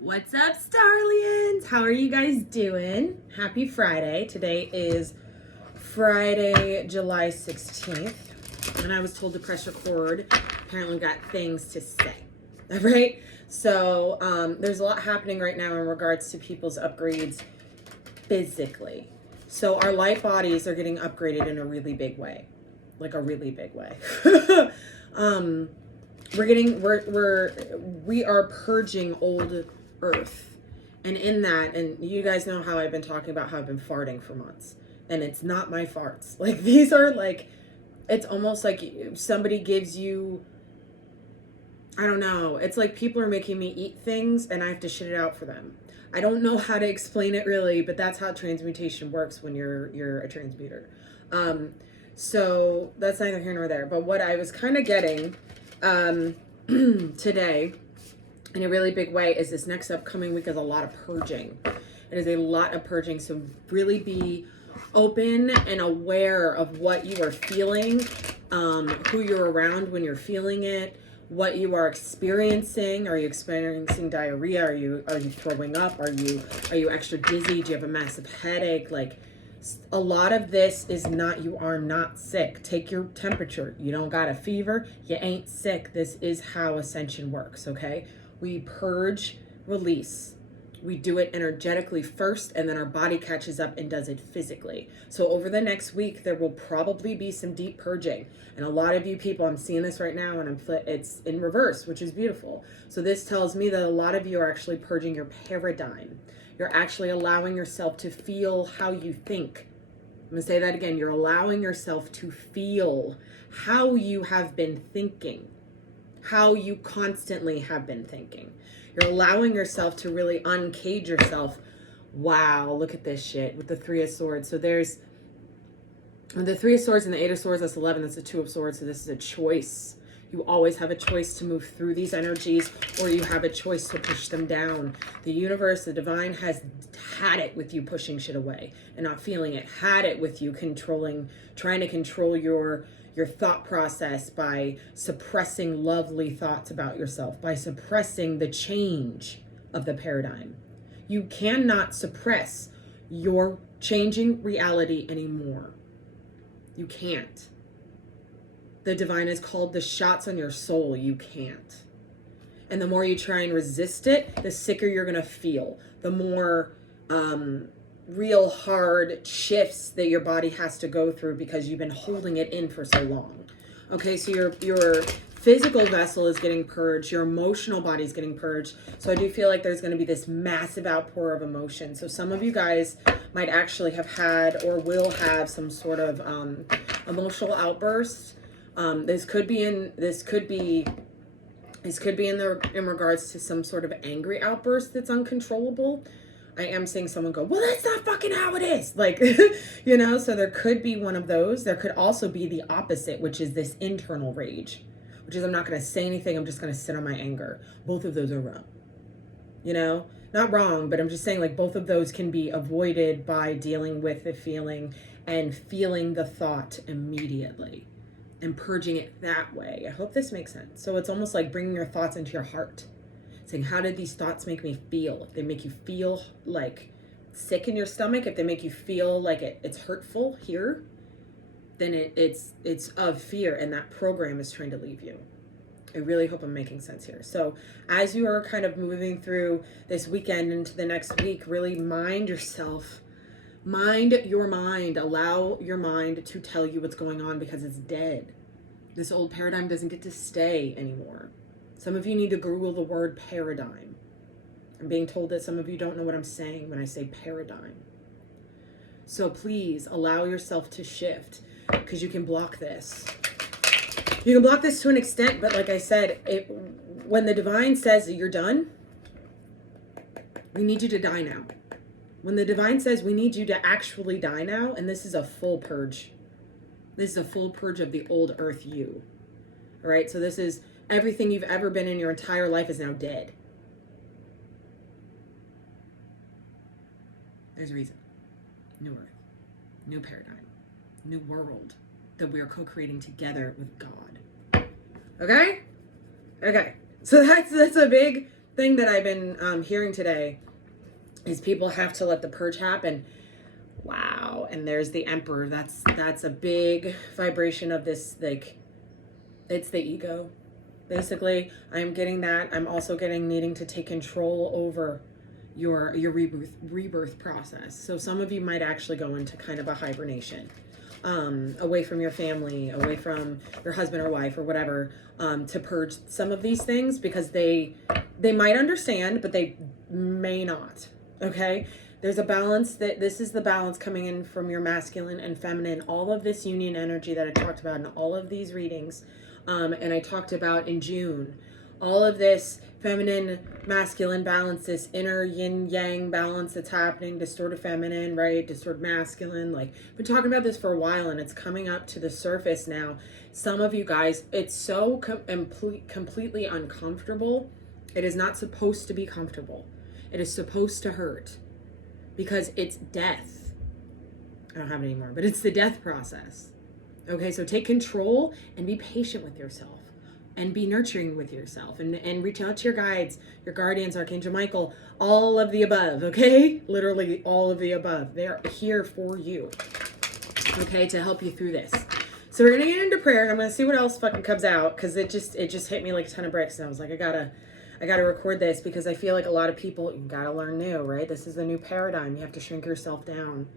What's up, Starlians? How are you guys doing? Happy Friday. Today is Friday, July 16th, and I was told to press record. Apparently got things to say. All right? So there's a lot happening right now in regards to people's upgrades physically. So our light bodies are getting upgraded in a really big way. Like a really big way. We are purging old earth, and in that, and you guys know how I've been talking about how I've been farting for months, and it's not my farts. Like, these are like, it's almost like somebody gives you, I don't know, it's like people are making me eat things and I have to shit it out for them. I don't know how to explain it really, but that's how transmutation works when you're a transmuter. So that's neither here nor there. But what I was kind of getting today in a really big way is this next upcoming week is a lot of purging. It is a lot of purging. So really be open and aware of what you are feeling, who you're around when you're feeling it, what you are experiencing. Are you experiencing diarrhea? Are you throwing up? Are you extra dizzy? Do you have a massive headache? Like, a lot of this is not, you are not sick. Take your temperature. You don't got a fever. You ain't sick. This is how ascension works, okay? We purge, release. We do it energetically first, and then our body catches up and does it physically. So over the next week, there will probably be some deep purging. And a lot of you people, I'm seeing this right now, and it's in reverse, which is beautiful. So this tells me that a lot of you are actually purging your paradigm. You're actually allowing yourself to feel how you think. I'm going to say that again. You're allowing yourself to feel how you have been thinking, how you constantly have been thinking. You're allowing yourself to really uncage yourself. Wow, look at this shit with the Three of Swords. So there's the Three of Swords and the Eight of Swords. That's 11. That's the Two of Swords. So this is a choice. You always have a choice to move through these energies, or you have a choice to push them down. The universe, the divine, has had it with you pushing shit away and not feeling it. Had it with you trying to control your thought process by suppressing lovely thoughts about yourself, by suppressing the change of the paradigm. You cannot suppress your changing reality anymore. You can't. The divine is called the shots on your soul. You can't. And the more you try and resist it, the sicker you're going to feel. The more real hard shifts that your body has to go through because you've been holding it in for so long. Okay, so your physical vessel is getting purged. Your emotional body is getting purged. So I do feel like there's going to be this massive outpour of emotion. So some of you guys might actually have had or will have some sort of emotional outburst. This could be in regards to some sort of angry outburst that's uncontrollable. I am seeing someone go, well, that's not fucking how it is. Like, you know, so there could be one of those. There could also be the opposite, which is this internal rage, which is I'm not going to say anything. I'm just going to sit on my anger. Both of those are wrong. You know, not wrong, but I'm just saying, like, both of those can be avoided by dealing with the feeling and feeling the thought immediately and purging it that way. I hope this makes sense. So it's almost like bringing your thoughts into your heart, saying, how did these thoughts make me feel? If they make you feel like sick in your stomach, if they make you feel like it's hurtful here, then it's of fear, and that program is trying to leave you. I really hope I'm making sense here. So as you are kind of moving through this weekend into the next week, really mind yourself. Mind your mind. Allow your mind to tell you what's going on, because it's dead. This old paradigm doesn't get to stay anymore. Some of you need to Google the word paradigm. I'm being told that some of you don't know what I'm saying when I say paradigm. So please allow yourself to shift, because you can block this. You can block this to an extent, but like I said, when the divine says that you're done, we need you to die now. When the divine says we need you to actually die now, and this is a full purge. This is a full purge of the old earth you. All right, so this is everything you've ever been in your entire life is now dead. There's a reason. New earth, new paradigm, new world that we are co-creating together with God. Okay? Okay. So that's a big thing that I've been hearing today is people have to let the purge happen. Wow. And there's the Emperor. That's a big vibration of this, like, it's the ego. Basically, I'm getting that. I'm also getting needing to take control over your rebirth process. So some of you might actually go into kind of a hibernation, away from your family, away from your husband or wife or whatever, to purge some of these things, because they might understand, but they may not. Okay. There's a balance, that this is the balance coming in from your masculine and feminine, all of this union energy that I talked about in all of these readings. And I talked about in June, all of this feminine, masculine balance, this inner yin yang balance that's happening, distorted feminine, right? Distorted masculine. Like, I've been talking about this for a while, and it's coming up to the surface now. Some of you guys, it's so completely uncomfortable. It is not supposed to be comfortable. It is supposed to hurt, because it's death. I don't have it anymore, but it's the death process. Okay, so take control and be patient with yourself, and be nurturing with yourself, and reach out to your guides, your guardians, Archangel Michael, all of the above, okay? Literally all of the above. They are here for you, okay, to help you through this. So we're going to get into prayer, and I'm going to see what else fucking comes out, because it just hit me like a ton of bricks, and I was like, I gotta record this, because I feel like a lot of people, you gotta learn new, right? This is the new paradigm. You have to shrink yourself down.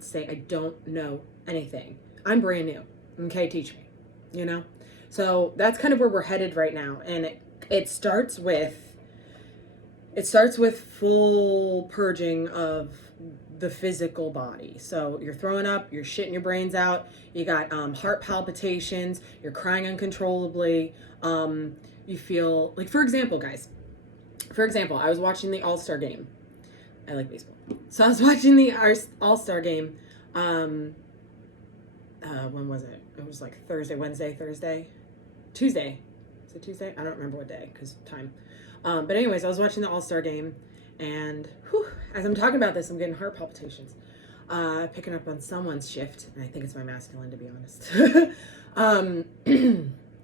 Say, I don't know anything. I'm brand new. Okay, teach me, you know? So that's kind of where we're headed right now. And it starts with full purging of the physical body. So you're throwing up, you're shitting your brains out, you got heart palpitations, you're crying uncontrollably, you feel like, for example, guys, I was watching the All-Star game. I like baseball. So I was watching the All-Star game. When was it? It was like Tuesday. Is it Tuesday? I don't remember what day, because time. But anyways, I was watching the All-Star game, and as I'm talking about this, I'm getting heart palpitations. Picking up on someone's shift, and I think it's my masculine, to be honest.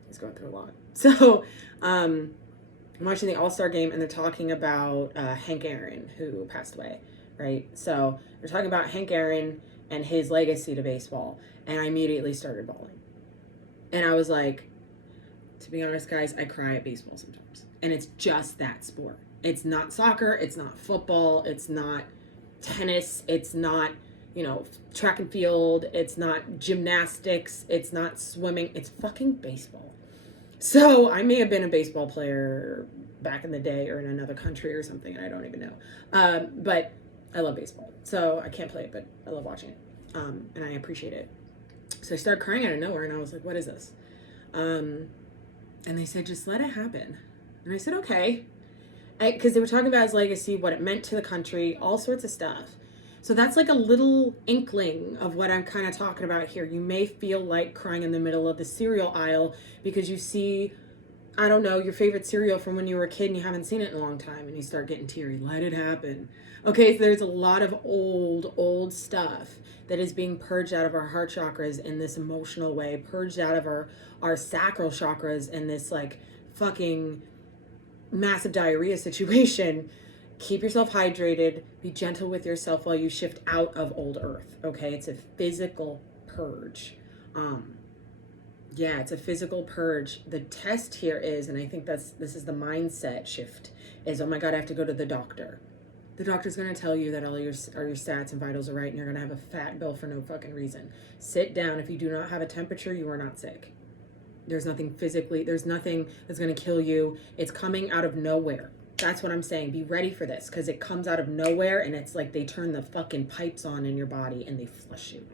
He's going through a lot. So, I'm watching the All-Star game, and they're talking about Hank Aaron, who passed away, right? So they're talking about Hank Aaron and his legacy to baseball, and I immediately started bawling. And I was like, to be honest, guys, I cry at baseball sometimes. And it's just that sport. It's not soccer, it's not football, it's not tennis, it's not, track and field, it's not gymnastics, it's not swimming, it's fucking baseball. So I may have been a baseball player back in the day, or in another country or something, and I don't even know. But I love baseball. So I can't play it, but I love watching it. And I appreciate it. So I started crying out of nowhere, and I was like, what is this? And they said, just let it happen. And I said, okay. Because they were talking about his legacy, what it meant to the country, all sorts of stuff. So that's like a little inkling of what I'm kind of talking about here. You may feel like crying in the middle of the cereal aisle because you see, I don't know, your favorite cereal from when you were a kid and you haven't seen it in a long time, and you start getting teary. Let it happen. Okay, so there's a lot of old stuff that is being purged out of our heart chakras in this emotional way, purged out of our sacral chakras in this like fucking massive diarrhea situation. Keep yourself hydrated. Be gentle with yourself while you shift out of old earth. Okay, it's a physical purge. It's a physical purge. The test here is, and I think this is the mindset shift, is, oh my God, I have to go to the doctor. The doctor's going to tell you that all your stats and vitals are right, and you're going to have a fat bill for no fucking reason. Sit down. If you do not have a temperature, you are not sick. There's nothing that's going to kill you. It's coming out of nowhere. That's what I'm saying. Be ready for this, because it comes out of nowhere, and it's like they turn the fucking pipes on in your body and they flush you.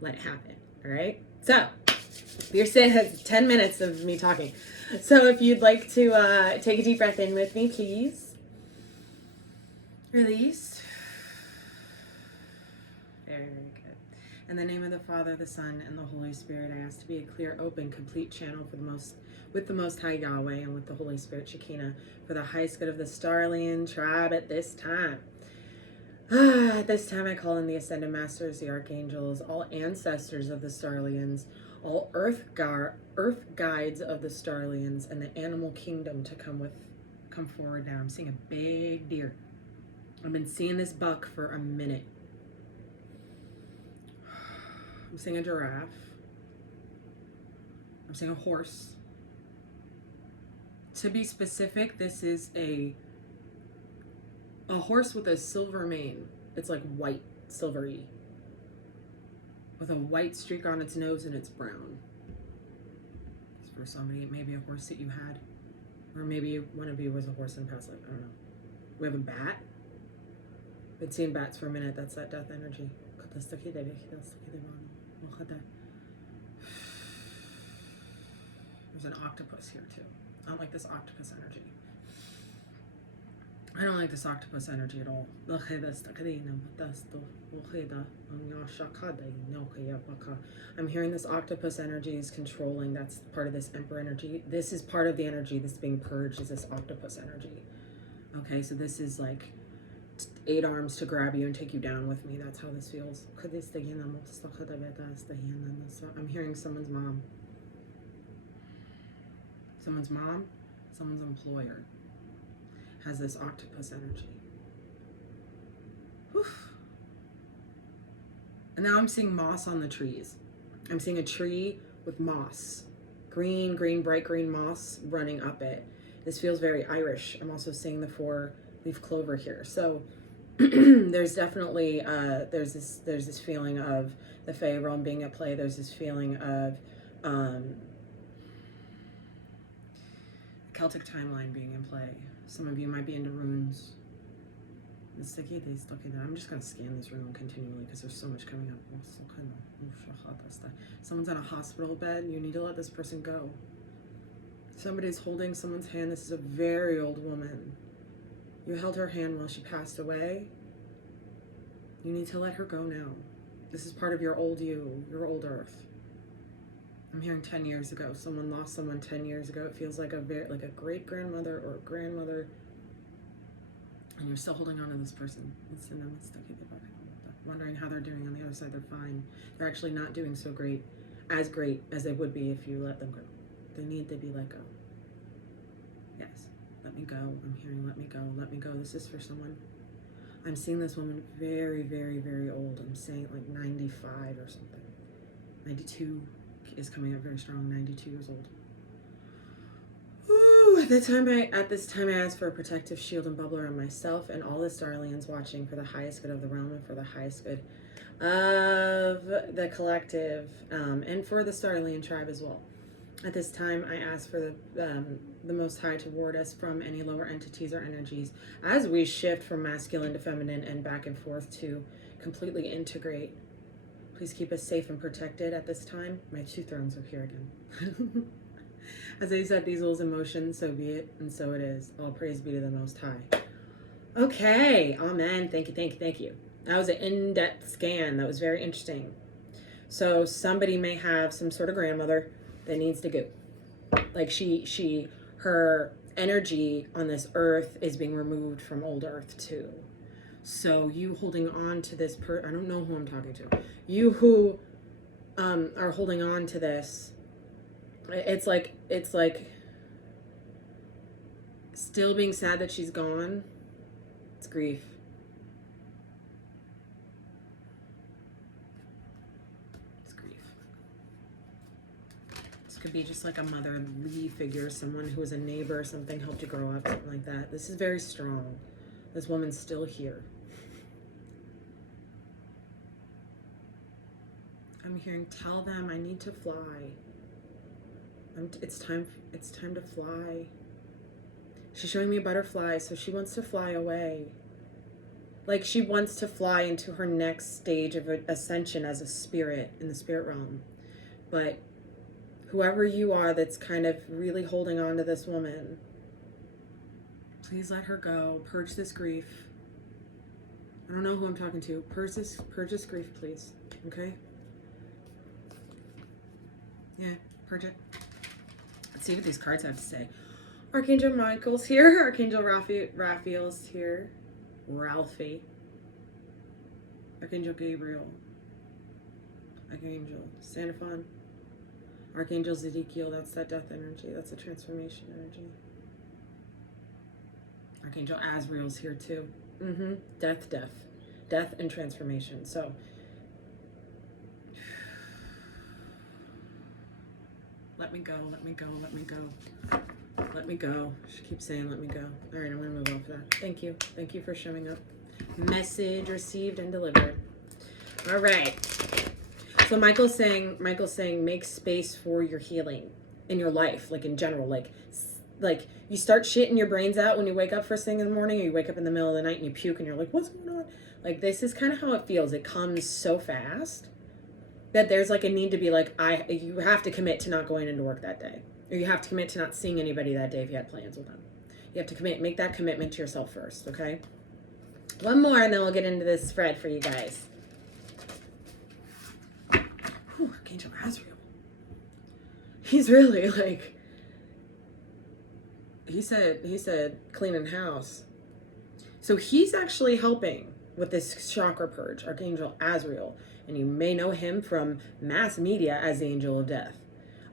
Let it happen. All right? So, you're saying 10 minutes of me talking. So if you'd like to take a deep breath in with me, please. Release. Very, very good. In the name of the Father, the Son, and the Holy Spirit, I ask to be a clear, open, complete channel with the Most High Yahweh, and with the Holy Spirit, Shekinah, for the highest good of the Starlian tribe at this time. At this time, I call in the Ascended Masters, the Archangels, all ancestors of the Starlians, all earth guides of the Starlians, and the animal kingdom to come with come forward now. I'm seeing a big deer. I've been seeing this buck for a minute. I'm seeing a giraffe. I'm seeing a horse. To be specific, this is a horse with a silver mane. It's like white, silvery, with a white streak on its nose and it's brown. It's for somebody, maybe a horse that you had, or maybe one of you was a horse in past life. I don't know. We have a bat. Been seeing bats for a minute. That's that death energy. There's an octopus here too. I don't like this octopus energy. I don't like this octopus energy at all. I'm hearing this octopus energy is controlling. That's part of this emperor energy. This is part of the energy that's being purged, is this octopus energy. Okay, so this is like 8 arms to grab you and take you down with me. That's how this feels. I'm hearing someone's mom. Someone's mom, someone's employer has this octopus energy. Whew. And now I'm seeing moss on the trees. I'm seeing a tree with moss. Green, bright green moss running up it. This feels very Irish. I'm also seeing the 4-leaf clover here. So there's definitely, there's this feeling of the Fae realm being at play. There's this feeling of Celtic timeline being in play. Some of you might be into runes. I'm just going to scan this room continually because there's so much coming up. Someone's on a hospital bed. You need to let this person go. Somebody's holding someone's hand. This is a very old woman. You held her hand while she passed away. You need to let her go now. This is part of your old you, your old earth. I'm hearing 10 years ago. Someone lost someone 10 years ago. It feels like a great-grandmother or a grandmother. And you're still holding on to this person. Wondering how they're doing on the other side. They're fine. They're actually not doing so great as they would be if you let them go. They need to be let go. Yes. Let me go. I'm hearing let me go. Let me go. This is for someone. I'm seeing this woman very, very, very old. I'm saying like 95 or something. 92 is coming up very strong. 92 years old. Ooh, at this time I ask for a protective shield and bubbler on myself and all the Starlians watching for the highest good of the realm and for the highest good of the collective, and for the Starlian tribe as well. At this time, I ask for the Most High to ward us from any lower entities or energies as we shift from masculine to feminine and back and forth to completely integrate. Please keep us safe and protected at this time. My 2 thrones are here again. As I said, these will emotions, so be it, and so it is. All praise be to the Most High. Okay, amen. Thank you, thank you, thank you. That was an in-depth scan. That was very interesting. So somebody may have some sort of grandmother that needs to go. Like her energy on this earth is being removed from old earth too. So you holding on to this I don't know who I'm talking to. You who are holding on to this, it's like still being sad that she's gone. It's grief. Could be just like a motherly figure, someone who was a neighbor or something, helped you grow up, something like that. This is very strong. This woman's still here. I'm hearing, tell them I need to fly. It's time to fly. She's showing me a butterfly, so she wants to fly away. Like she wants to fly into her next stage of ascension as a spirit in the spirit realm. But whoever you are that's kind of really holding on to this woman, please let her go. Purge this grief. I don't know who I'm talking to. Purge this grief, please. Okay? Yeah, purge it. Let's see what these cards have to say. Archangel Michael's here. Archangel Raphael's here. Ralphie. Archangel Gabriel. Archangel Sanafon. Archangel Zedekiel, that's that death energy. That's a transformation energy. Archangel Azrael's here too. Death and transformation. So let me go. She keeps saying let me go. All right, I'm gonna move off that. Thank you for showing up. Message received and delivered. All right. So Michael's saying make space for your healing in your life, like in general, like you start shitting your brains out when you wake up first thing in the morning, or you wake up in the middle of the night and you puke and you're like, what's going on? Like, this is kind of how it feels. It comes so fast that there's like a need to be like, you have to commit to not going into work that day, or you have to commit to not seeing anybody that day if you had plans with them. You have to make that commitment to yourself first, okay? One more and then we'll get into this spread for you guys. Whew, Archangel Azrael. He's really like, he said cleaning house. So he's actually helping with this chakra purge, Archangel Azrael. And you may know him from mass media as the Angel of Death.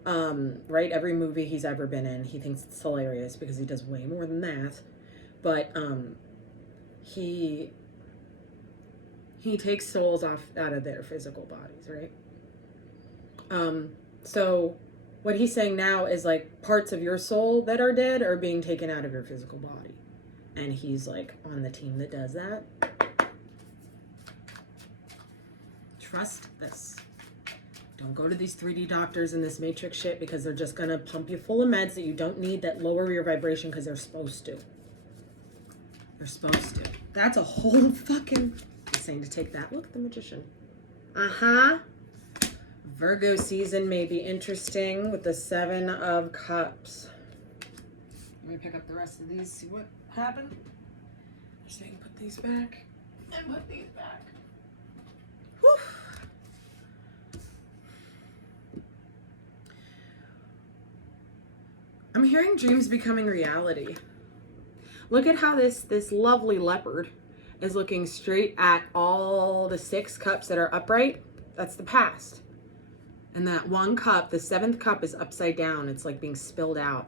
Right? Every movie he's ever been in, he thinks it's hilarious because he does way more than that. But he takes souls out of their physical bodies, right? So what he's saying now is like parts of your soul that are dead are being taken out of your physical body. And he's like on the team that does that. Trust this. Don't go to these 3D doctors and this matrix shit because they're just going to pump you full of meds that you don't need that lower your vibration because they're supposed to. They're supposed to. That's a whole fucking... He's saying to take that. Look at the magician. Virgo season may be interesting with the 7 of Cups. Let me pick up the rest of these, see what happened. They're saying put these back and put these back. Whew. I'm hearing dreams becoming reality. Look at how this lovely leopard is looking straight at all the 6 cups that are upright. That's the past. And that 1 cup, the 7th cup, is upside down. It's like being spilled out.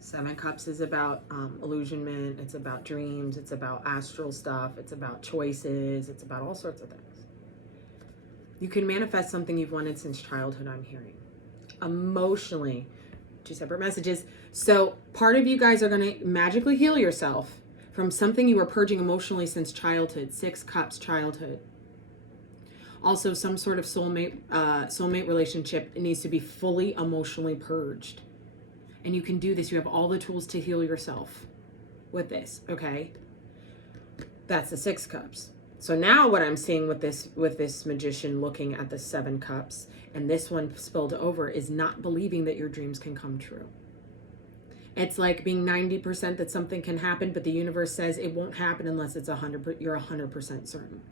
7 cups is about illusionment. It's about dreams. It's about astral stuff. It's about choices. It's about all sorts of things. You can manifest something you've wanted since childhood, I'm hearing. Emotionally. 2 separate messages. So part of you guys are going to magically heal yourself from something you were purging emotionally since childhood. 6 cups, childhood. Also, some sort of soulmate relationship, it needs to be fully emotionally purged. And you can do this. You have all the tools to heal yourself with this, okay? That's the 6 cups. So now what I'm seeing with this magician looking at the 7 cups, and this one spilled over, is not believing that your dreams can come true. It's like being 90% that something can happen, but the universe says it won't happen unless it's 100%. You're 100% certain.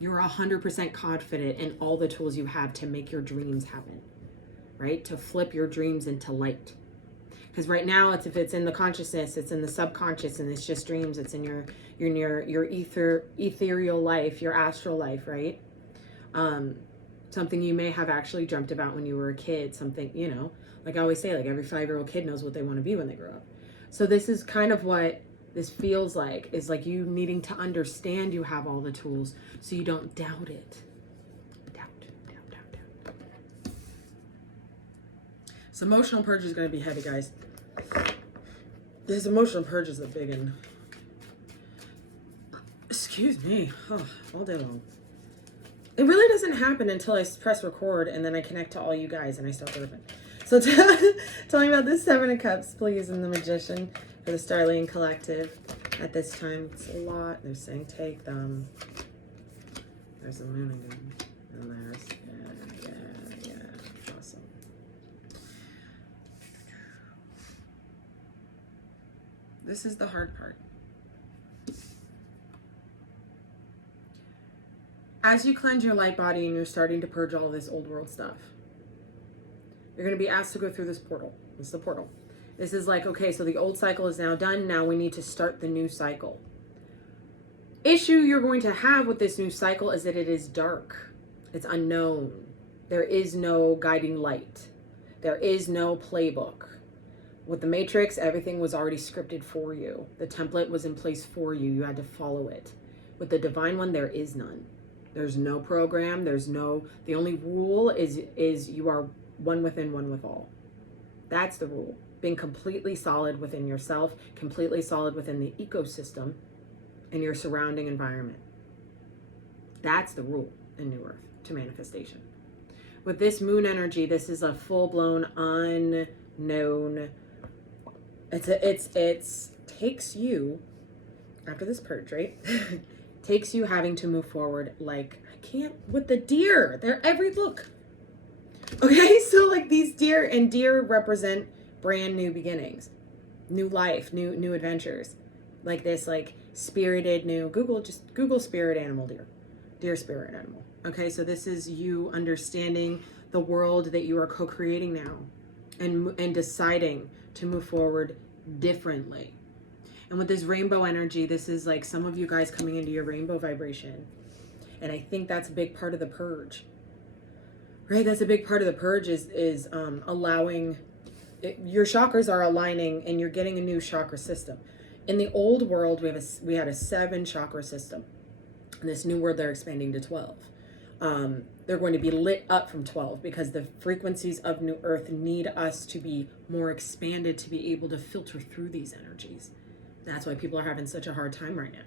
You're 100% confident in all the tools you have to make your dreams happen, right? To flip your dreams into light. Because right now, if it's in the consciousness, it's in the subconscious, and it's just dreams. It's in your ethereal life, your astral life, right? Something you may have actually dreamt about when you were a kid. Something, like I always say, like every 5-year-old kid knows what they want to be when they grow up. So this is kind of what this feels like, is like you needing to understand you have all the tools so you don't doubt it. Doubt. So emotional purge is going to be heavy, guys. This emotional purge is a big one. Excuse me. Oh, all day long. It really doesn't happen until I press record and then I connect to all you guys and I start burping. So tell me about this 7 of Cups, please, and the Magician for the Starling Collective. At this time, it's a lot. They're saying take them. There's the moon again. And there's, yeah. Awesome. This is the hard part. As you cleanse your light body and you're starting to purge all this old world stuff, you're going to be asked to go through this portal. This is the portal. This is like, okay, so the old cycle is now done. Now we need to start the new cycle. Issue you're going to have with this new cycle is that it is dark. It's unknown. There is no guiding light. There is no playbook. With the Matrix, everything was already scripted for you. The template was in place for you. You had to follow it. With the divine one, there is none. There's no program. The only rule is you are one within, one with all. That's the rule. Being completely solid within yourself, completely solid within the ecosystem and your surrounding environment. That's the rule in New Earth to manifestation. With this moon energy, this is a full-blown unknown. It's takes you after this purge, right? Takes you having to move forward. Like, I can't with the deer. They're every look. Okay, so like these deer represent brand new beginnings, new life, new adventures. Like this, like spirited new. Google spirit animal deer spirit animal. Okay, so this is you understanding the world that you are co-creating now, and deciding to move forward differently. And with this rainbow energy, this is like some of you guys coming into your rainbow vibration. And I think that's a big part of the purge. Right? That's a big part of the purge is allowing, your chakras are aligning and you're getting a new chakra system. In the old world, we had a 7 chakra system. In this new world, they're expanding to 12. They're going to be lit up from 12 because the frequencies of New Earth need us to be more expanded to be able to filter through these energies. That's why people are having such a hard time right now,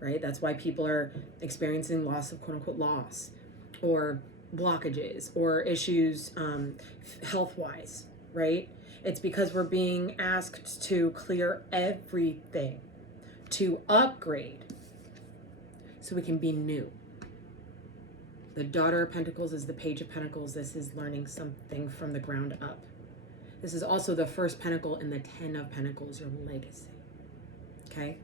right? That's why people are experiencing loss of quote unquote loss or blockages or issues health-wise, right? It's because we're being asked to clear everything, to upgrade so we can be new. The Daughter of Pentacles is the Page of Pentacles. This is learning something from the ground up. This is also the first pentacle in the 10 of Pentacles, your legacy. Okay?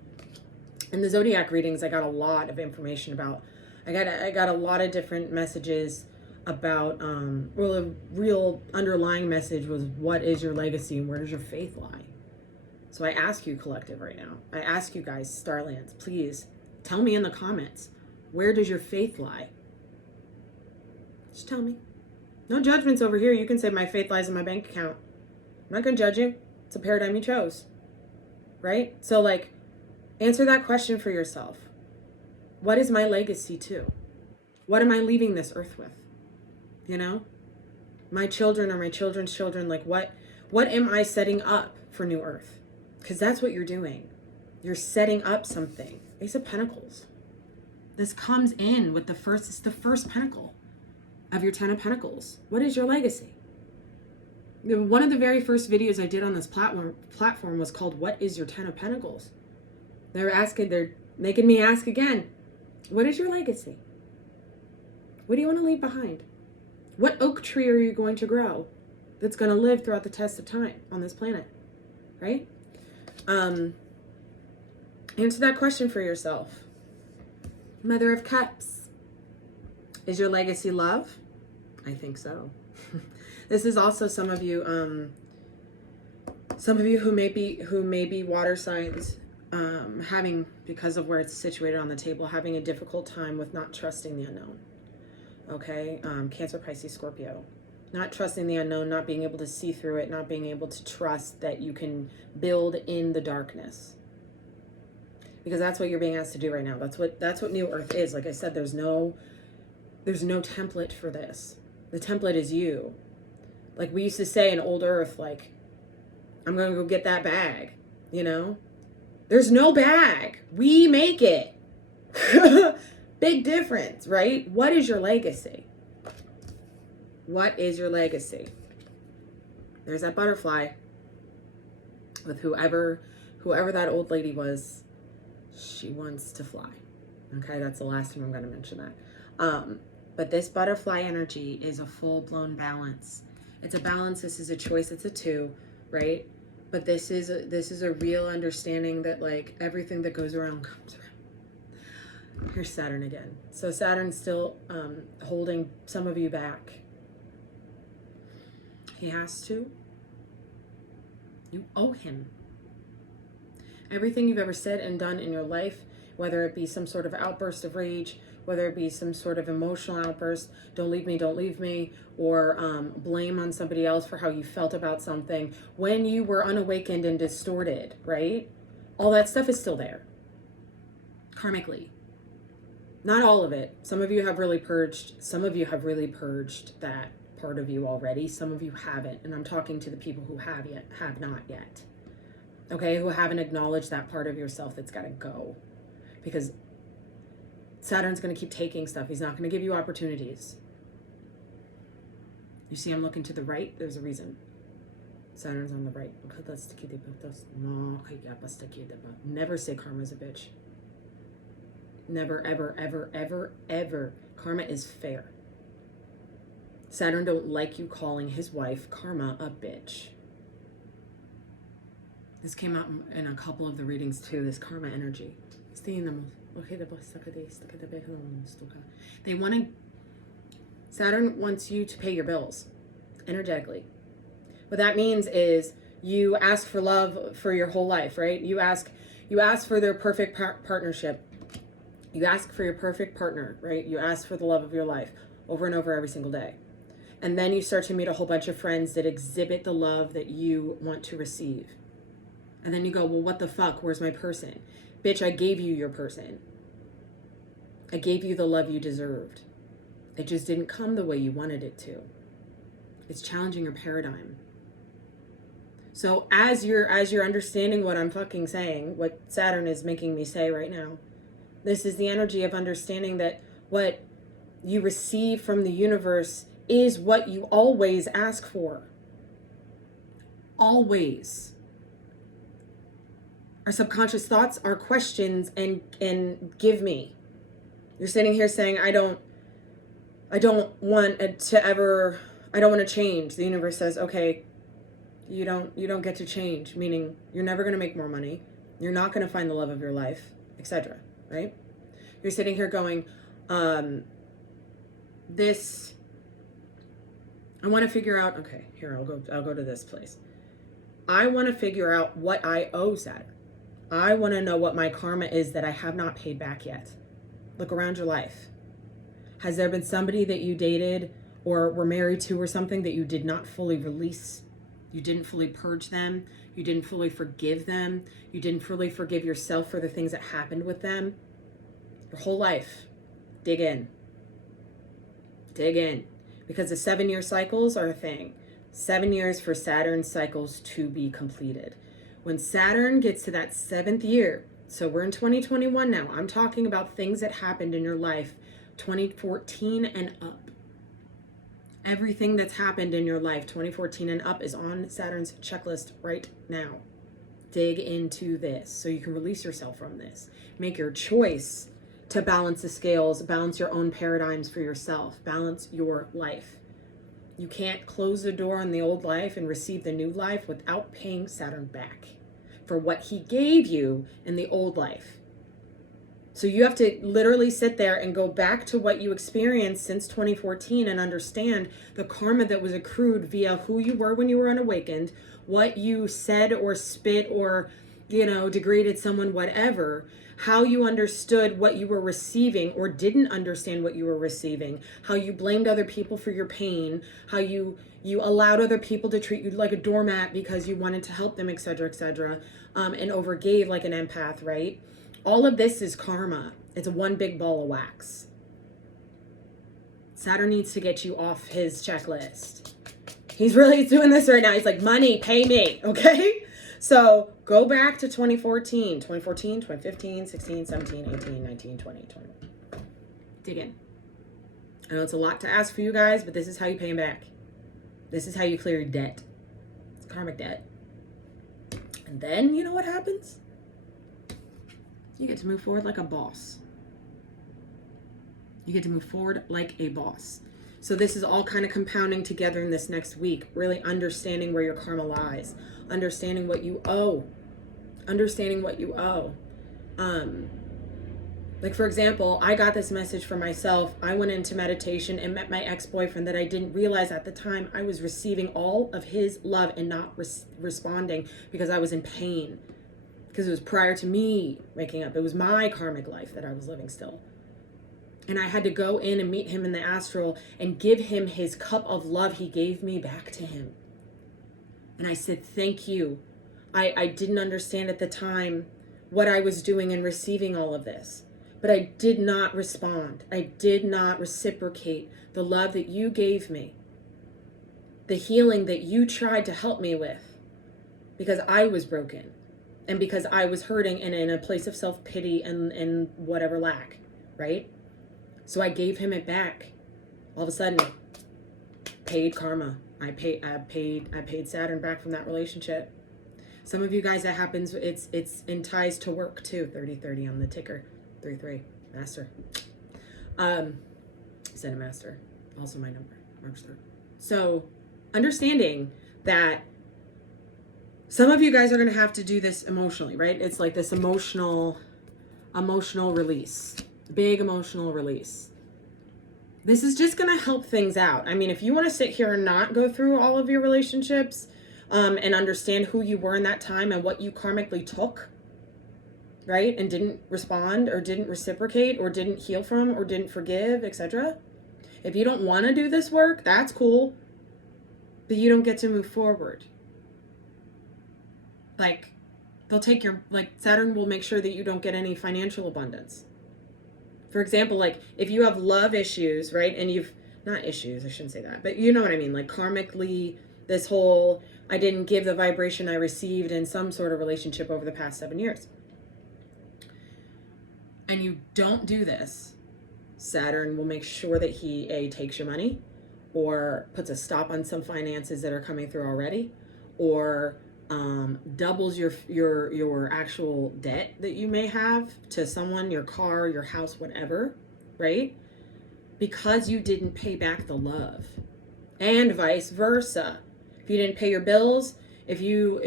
In the Zodiac readings, I got a lot of information about, I got a lot of different messages about, well, the real underlying message was, what is your legacy and where does your faith lie? So I ask you, collective, right now. I ask you guys, Starlands, please tell me in the comments, where does your faith lie? Just tell me. No judgments over here. You can say my faith lies in my bank account. I'm not going to judge you. It's a paradigm you chose. Right? So like, answer that question for yourself. What is my legacy too? What am I leaving this earth with? You know? My children or my children's children, like what am I setting up for New Earth? Because that's what you're doing. You're setting up something. Ace of Pentacles. This comes in with it's the first pentacle of your 10 of Pentacles. What is your legacy? One of the very first videos I did on this platform was called, What is your 10 of Pentacles? They're making me ask again, what is your legacy? What do you want to leave behind? What oak tree are you going to grow that's going to live throughout the test of time on this planet? Right? Answer that question for yourself. Mother of Cups. Is your legacy love? I think so. This is also some of you who may be water signs, having, because of where it's situated on the table, having a difficult time with not trusting the unknown. Okay, Cancer, Pisces, Scorpio. Not trusting the unknown, not being able to see through it, not being able to trust that you can build in the darkness. Because that's what you're being asked to do right now. That's what New Earth is. Like I said, there's no template for this. The template is you. Like we used to say in Old Earth, like, I'm going to go get that bag, you know? There's no bag. We make it. Big difference, right? What is your legacy? What is your legacy? There's that butterfly with whoever that old lady was. She wants to fly. Okay, that's the last time I'm going to mention that. But this butterfly energy is a full-blown balance. It's a balance. This is a choice. It's a 2, right? But this is a real understanding that like everything that goes around comes around. Here's Saturn again. So Saturn's still holding some of you back. He has to. You owe him. Everything you've ever said and done in your life whether it be some sort of outburst of rage, whether it be some sort of emotional outburst, don't leave me, or blame on somebody else for how you felt about something, when you were unawakened and distorted, right? All that stuff is still there, karmically. Not all of it. Some of you have really purged. Some of you have really purged that part of you already. Some of you haven't. And I'm talking to the people who have not yet. Okay, who haven't acknowledged that part of yourself that's got to go. Because Saturn's going to keep taking stuff. He's not going to give you opportunities. You see, I'm looking to the right. There's a reason. Saturn's on the right. Never say karma's a bitch. Never, ever, ever, ever, ever. Karma is fair. Saturn don't like you calling his wife Karma a bitch. This came out in a couple of the readings too, this karma energy. Saturn wants you to pay your bills energetically. What that means is you ask for love for your whole life, right? You ask for their perfect partnership. You ask for your perfect partner, right? You ask for the love of your life over and over every single day. And then you start to meet a whole bunch of friends that exhibit the love that you want to receive. And then you go, well, what the fuck? Where's my person? Bitch, I gave you your person. I gave you the love you deserved. It just didn't come the way you wanted it to. It's challenging your paradigm. So as you're understanding what I'm fucking saying, what Saturn is making me say right now, this is the energy of understanding that what you receive from the universe is what you always ask for. Always. Our subconscious thoughts are questions and give me. You're sitting here saying, I don't want to change. The universe says, okay, you don't get to change, meaning you're never going to make more money. You're not going to find the love of your life, etc. Right? You're sitting here going, I want to figure out, okay, here, I'll go to this place. I want to figure out what I owe Saturn. I want to know what my karma is that I have not paid back yet. Look around your life. Has there been somebody that you dated or were married to or something that you did not fully release? You didn't fully purge them. You didn't fully forgive them. You didn't fully forgive yourself for the things that happened with them. Your whole life. Dig in. Dig in. Because the 7-year cycles are a thing. 7 years for Saturn cycles to be completed. When Saturn gets to that 7th year, so we're in 2021 now, I'm talking about things that happened in your life 2014 and up. Everything that's happened in your life 2014 and up is on Saturn's checklist right now. Dig into this so you can release yourself from this. Make your choice to balance the scales, balance your own paradigms for yourself, balance your life. You can't close the door on the old life and receive the new life without paying Saturn back for what he gave you in the old life. So you have to literally sit there and go back to what you experienced since 2014 and understand the karma that was accrued via who you were when you were unawakened, what you said or spit or, degraded someone, whatever, how you understood what you were receiving or didn't understand what you were receiving, how you blamed other people for your pain, how you allowed other people to treat you like a doormat because you wanted to help them, etc., and overgave like an empath, right? All of this is karma. It's a one big ball of wax. Saturn needs to get you off his checklist. He's really doing this right now. He's like, money, pay me, okay? So go back to 2014, 2015, 16, 17, 18, 19, 20, 21. Dig in. I know it's a lot to ask for you guys, but this is how you pay him back. This is how you clear your debt. It's karmic debt. And then, you know what happens? You get to move forward like a boss. You get to move forward like a boss. So this is all kind of compounding together in this next week, really understanding where your karma lies, understanding what you owe, Like, for example, I got this message for myself. I went into meditation and met my ex-boyfriend that I didn't realize at the time I was receiving all of his love and not responding because I was in pain. because it was prior to me waking up. It was my karmic life that I was living still. And I had to go in and meet him in the astral and give him his cup of love he gave me back to him. And I said, thank you. I didn't understand at the time what I was doing in receiving all of this. But I did not respond. I did not reciprocate the love that you gave me. The healing that you tried to help me with. Because I was broken. And because I was hurting and in a place of self-pity and whatever lack. Right? So I gave him it back. All of a sudden, paid karma. I paid Saturn back from that relationship. Some of you guys, that happens, it's in ties to work too. 3030 on the ticker. 33. Master. Send a master. Also my number. March 3rd. So understanding that some of you guys are going to have to do this emotionally, right? It's like this emotional release. Big emotional release. This is just going to help things out. I mean, if you want to sit here and not go through all of your relationships and understand who you were in that time and what you karmically took, right? And didn't respond or didn't reciprocate or didn't heal from or didn't forgive, etc. If you don't want to do this work, that's cool. But you don't get to move forward. Like, they'll take your, like, Saturn will make sure that you don't get any financial abundance. For example, like, if you have love issues, right, and you've, not issues, I shouldn't say that, but you know what I mean, like, karmically, this whole, I didn't give the vibration I received in some sort of relationship over the past 7 years. And you don't do this, Saturn will make sure that he, A, takes your money, or puts a stop on some finances that are coming through already, or doubles your actual debt that you may have to someone, your car, your house, whatever, right? Because you didn't pay back the love, and vice versa. If you didn't pay your bills, if you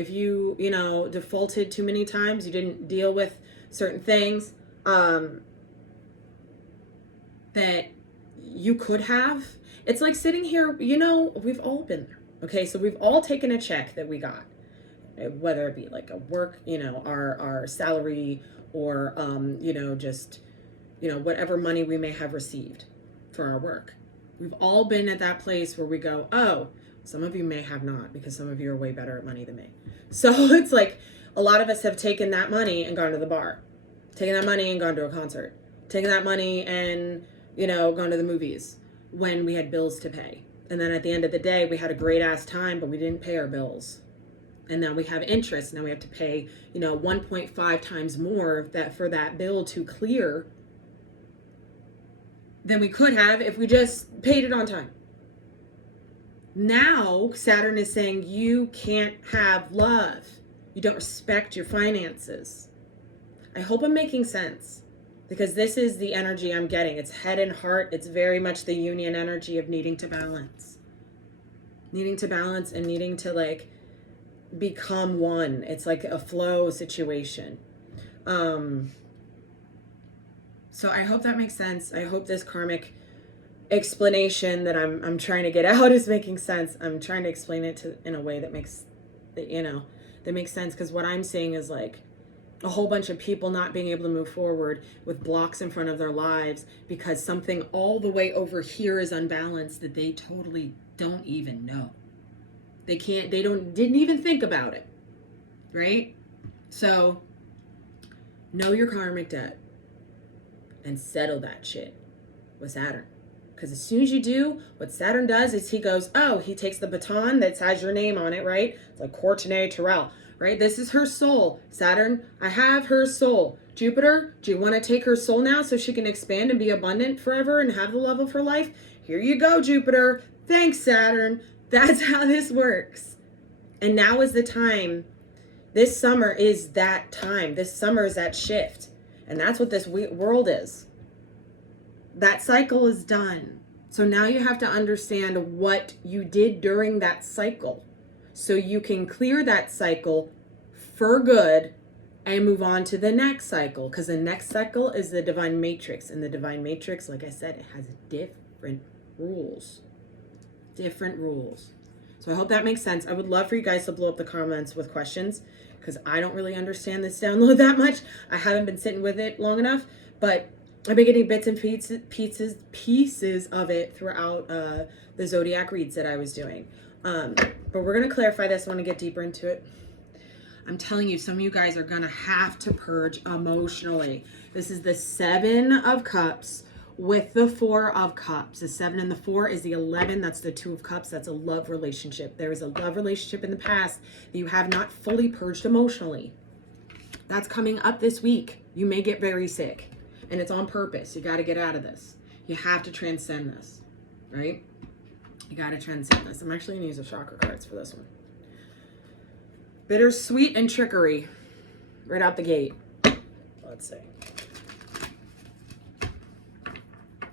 defaulted too many times, you didn't deal with certain things that you could have. It's like sitting here, we've all been there. Okay, so we've all taken a check that we got. Whether it be like a work, our salary, or just whatever money we may have received for our work. We've all been at that place where we go, oh, some of you may have not, because some of you are way better at money than me. So it's like a lot of us have taken that money and gone to the bar, taken that money and gone to a concert, taken that money and gone to the movies when we had bills to pay. And then at the end of the day, we had a great ass time, but we didn't pay our bills. And now we have interest. Now we have to pay, 1.5 times more for that bill to clear than we could have if we just paid it on time. Now Saturn is saying you can't have love. You don't respect your finances. I hope I'm making sense, because this is the energy I'm getting. It's head and heart. It's very much the union energy of needing to balance. Needing to balance and needing to become one. It's like a flow situation. So I hope that makes sense. I hope this karmic explanation that I'm trying to get out is making sense. I'm trying to explain it in a way that makes sense, because what I'm seeing is like a whole bunch of people not being able to move forward with blocks in front of their lives because something all the way over here is unbalanced that they totally don't even know. Didn't even think about it, right? So know your karmic debt and settle that shit with Saturn. Because as soon as you do, what Saturn does is he takes the baton that has your name on it, right? It's like Courtenay Terrell, right? This is her soul. Saturn, I have her soul. Jupiter, do you want to take her soul now so she can expand and be abundant forever and have the love of her life? Here you go, Jupiter. Thanks, Saturn. That's how this works. And now is the time. This summer is that time. This summer is that shift. And that's what this world is. That cycle is done. So now you have to understand what you did during that cycle, so you can clear that cycle for good and move on to the next cycle. Because the next cycle is the divine matrix. And the divine matrix, like I said, it has different rules. Different rules. So I hope that makes sense. I would love for you guys to blow up the comments with questions. because I don't really understand this download that much. I haven't been sitting with it long enough, but I've been getting bits and pieces of it throughout the Zodiac reads that I was doing. But we're going to clarify this. I want to get deeper into it. I'm telling you, some of you guys are going to have to purge emotionally. This is the 7 of Cups with the 4 of Cups. The 7 and the 4 is the 11. That's the 2 of Cups. That's a love relationship. There is a love relationship in the past that you have not fully purged emotionally. That's coming up this week. You may get very sick, and it's on purpose. You got to get out of this. You have to transcend this, right? You got to transcend this. I'm actually going to use the chakra cards for this one. Bittersweet and trickery right out the gate. Let's see.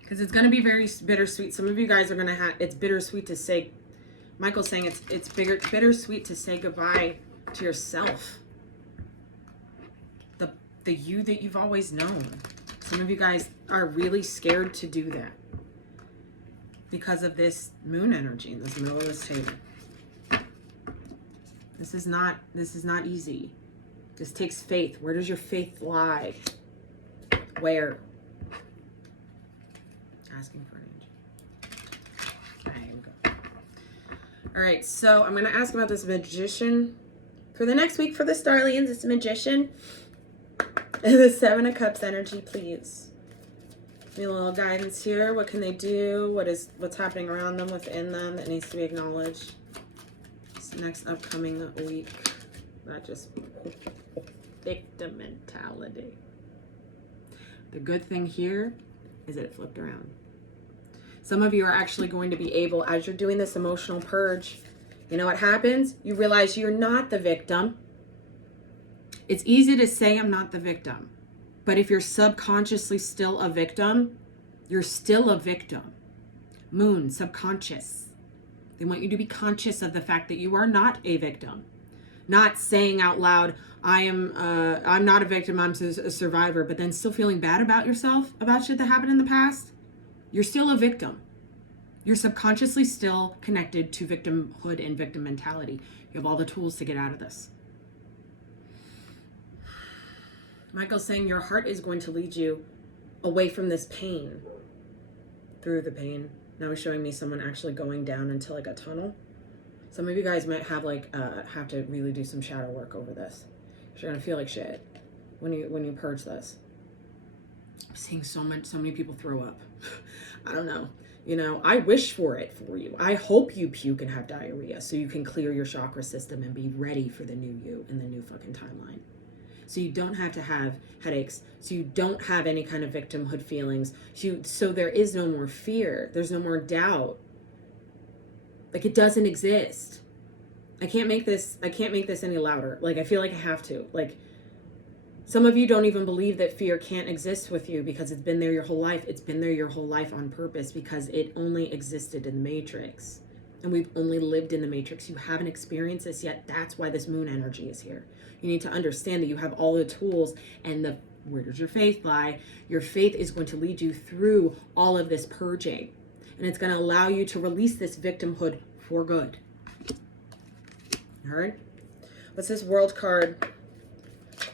Because it's going to be very bittersweet. Some of you guys are going to have, it's bittersweet to say, Michael's saying it's bittersweet to say goodbye to yourself. The you that you've always known. Some of you guys are really scared to do that because of this moon energy in this middle of this table. This is not easy. This takes faith. Where does your faith lie? Where? Asking for an angel. There you go. All right, so I'm going to ask about this magician. For the next week for the Starlians, this magician. The 7 of Cups energy, please. Give me a little guidance here. What can they do? What's happening around them, within them that needs to be acknowledged? This next upcoming week. Not just victim mentality. The good thing here is that it flipped around. Some of you are actually going to be able, as you're doing this emotional purge, you know what happens? You realize you're not the victim. It's easy to say I'm not the victim, but if you're subconsciously still a victim, you're still a victim. Moon, subconscious. They want you to be conscious of the fact that you are not a victim. Not saying out loud, I'm not a victim, I'm a survivor, but then still feeling bad about yourself, about shit that happened in the past. You're still a victim. You're subconsciously still connected to victimhood and victim mentality. You have all the tools to get out of this. Michael's saying your heart is going to lead you away from this pain, through the pain. Now he's showing me someone actually going down into like a tunnel. Some of you guys might have have to really do some shadow work over this. You're gonna feel like shit when you purge this. I'm seeing so many people throw up. I don't know. You know, I wish for it for you. I hope you puke and have diarrhea so you can clear your chakra system and be ready for the new you in the new fucking timeline. So you don't have to have headaches. So you don't have any kind of victimhood feelings. So there is no more fear. There's no more doubt. Like, it doesn't exist. I can't make this any louder. Like, I feel like I have to. Like, some of you don't even believe that fear can't exist with you because it's been there your whole life. It's been there your whole life on purpose because it only existed in the Matrix. And we've only lived in the Matrix. You haven't experienced this yet. That's why this moon energy is here. You need to understand that you have all the tools, and where does your faith lie? Your faith is going to lead you through all of this purging. And it's going to allow you to release this victimhood for good. All right? What's this World card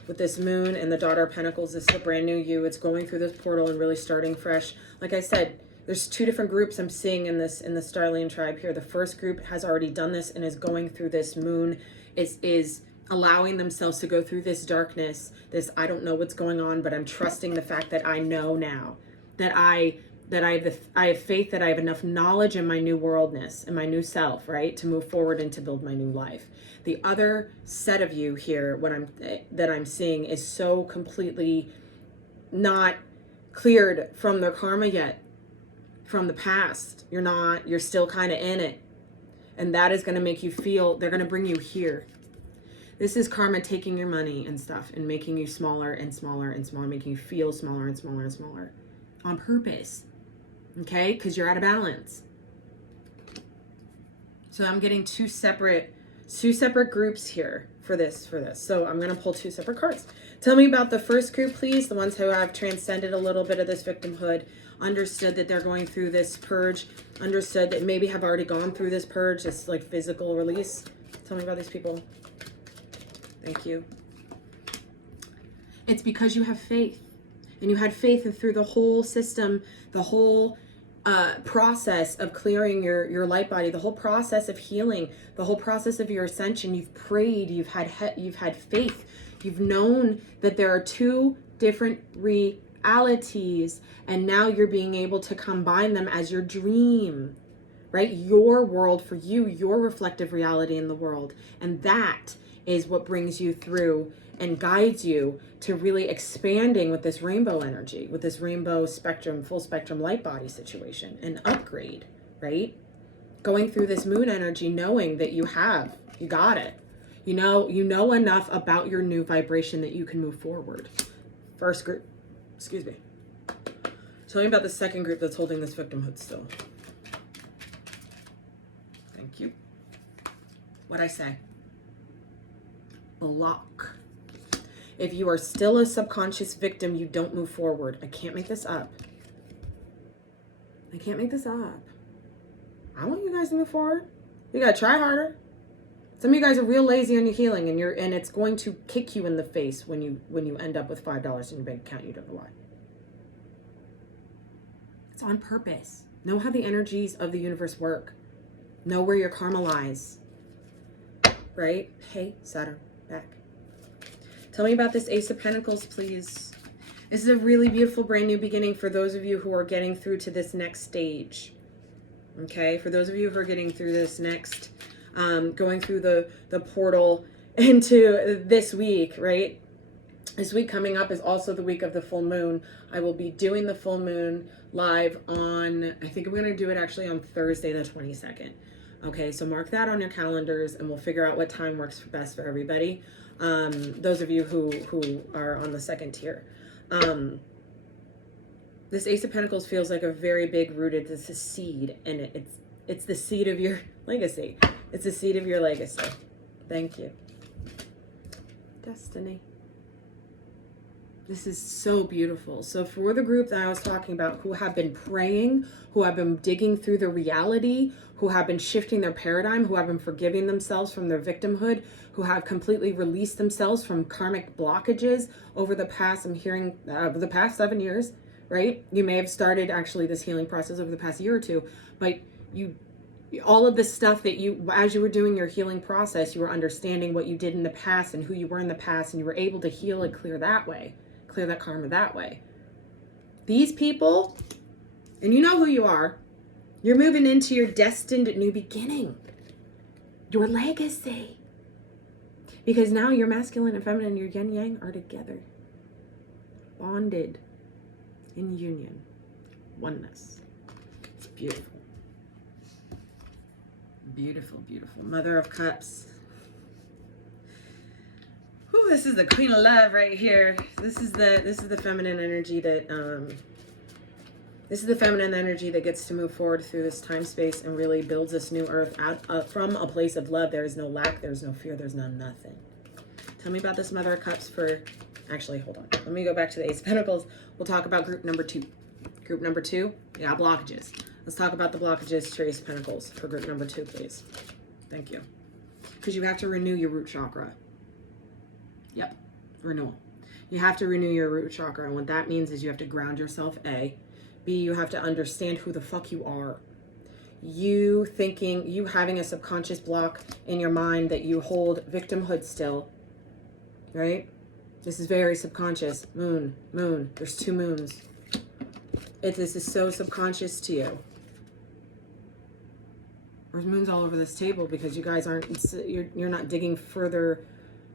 with this moon and the Daughter of Pentacles? This is a brand new you. It's going through this portal and really starting fresh. Like I said, there's 2 different groups I'm seeing in the Starlian tribe here. The first group has already done this and is going through this moon, is allowing themselves to go through this darkness, this I don't know what's going on, but I'm trusting the fact that I know now, that I have faith, that I have enough knowledge in my new worldness and my new self, right, to move forward and to build my new life. The other set of you here, that I'm seeing, is so completely not cleared from their karma yet, from the past. You're still kind of in it. And that is going to make you feel, they're going to bring you here. This is karma taking your money and stuff and making you smaller and smaller and smaller, making you feel smaller and smaller and smaller on purpose. Okay? Because you're out of balance. So I'm getting two separate groups here for this. So I'm going to pull 2 separate cards. Tell me about the first group, please. The ones who have transcended a little bit of this victimhood, understood that they're going through this purge, understood that maybe have already gone through this purge, this like physical release. Tell me about these people. Thank you. It's because you have faith. And you had faith through the whole system, the whole process of clearing your light body, the whole process of healing, the whole process of your ascension. You've prayed, you've had faith. You've known that there are two different realities, and now you're being able to combine them as your dream, right? Your world for you, your reflective reality in the world. And that is what brings you through and guides you to really expanding with this rainbow energy, with this rainbow spectrum, full spectrum light body situation, an upgrade, right? Going through this moon energy, knowing that you got it. You know enough about your new vibration that you can move forward. First group, excuse me. Tell me about the second group that's holding this victimhood still. Thank you. What'd I say? Block. If you are still a subconscious victim, you don't move forward. I can't make this up. I can't make this up. I want you guys to move forward. You gotta try harder. Some of you guys are real lazy on your healing, and it's going to kick you in the face when you end up with $5 in your bank account. You don't know why. It's on purpose. Know how the energies of the universe work. Know where your karma lies. Right? Hey, Saturn, back. Tell me about this Ace of Pentacles, please. This is a really beautiful brand new beginning for those of you who are getting through to this next stage. Okay? For those of you who are getting through this next, going through the portal into this week, right? This week coming up is also the week of the full moon. I will be doing the full moon live on, I think I'm going to do it actually on Thursday the 22nd. Okay, so mark that on your calendars and we'll figure out what time works best for everybody. Those of you who are on the second tier. This Ace of Pentacles feels like a very big rooted, it's a seed, and it's the seed of your legacy. It's the seed of your legacy. Thank you. Destiny. This is so beautiful. So for the group that I was talking about who have been praying, who have been digging through the reality, who have been shifting their paradigm, who have been forgiving themselves from their victimhood, who have completely released themselves from karmic blockages over the past, I'm hearing, the past 7 years, right? You may have started actually this healing process over the past year or two, but all of this stuff that as you were doing your healing process, you were understanding what you did in the past and who you were in the past, and you were able to heal and clear that way. Clear that karma that way. These people, and you know who you are, you're moving into your destined new beginning, your legacy. Because now your masculine and feminine, your yin yang are together, bonded in union, oneness. It's beautiful. Beautiful, beautiful. Mother of Cups. Ooh, this is the Queen of Love right here. This is the feminine energy that this is the feminine energy that gets to move forward through this time space and really builds this new earth out from a place of love. There is no lack, there's no fear, there's no nothing. Tell me about this Mother of Cups for, actually, hold on. Let me go back to the Ace of Pentacles. We'll talk about group number 2. Group number 2, yeah, blockages. Let's talk about the blockages to Ace of Pentacles for group number 2, please. Thank you. Because you have to renew your root chakra. Yep, renewal. You have to renew your root chakra, and what that means is you have to ground yourself, A. B, you have to understand who the fuck you are. You having a subconscious block in your mind that you hold victimhood still, right? This is very subconscious. Moon, there's 2 moons. This is so subconscious to you. There's moons all over this table because you guys you're not digging further,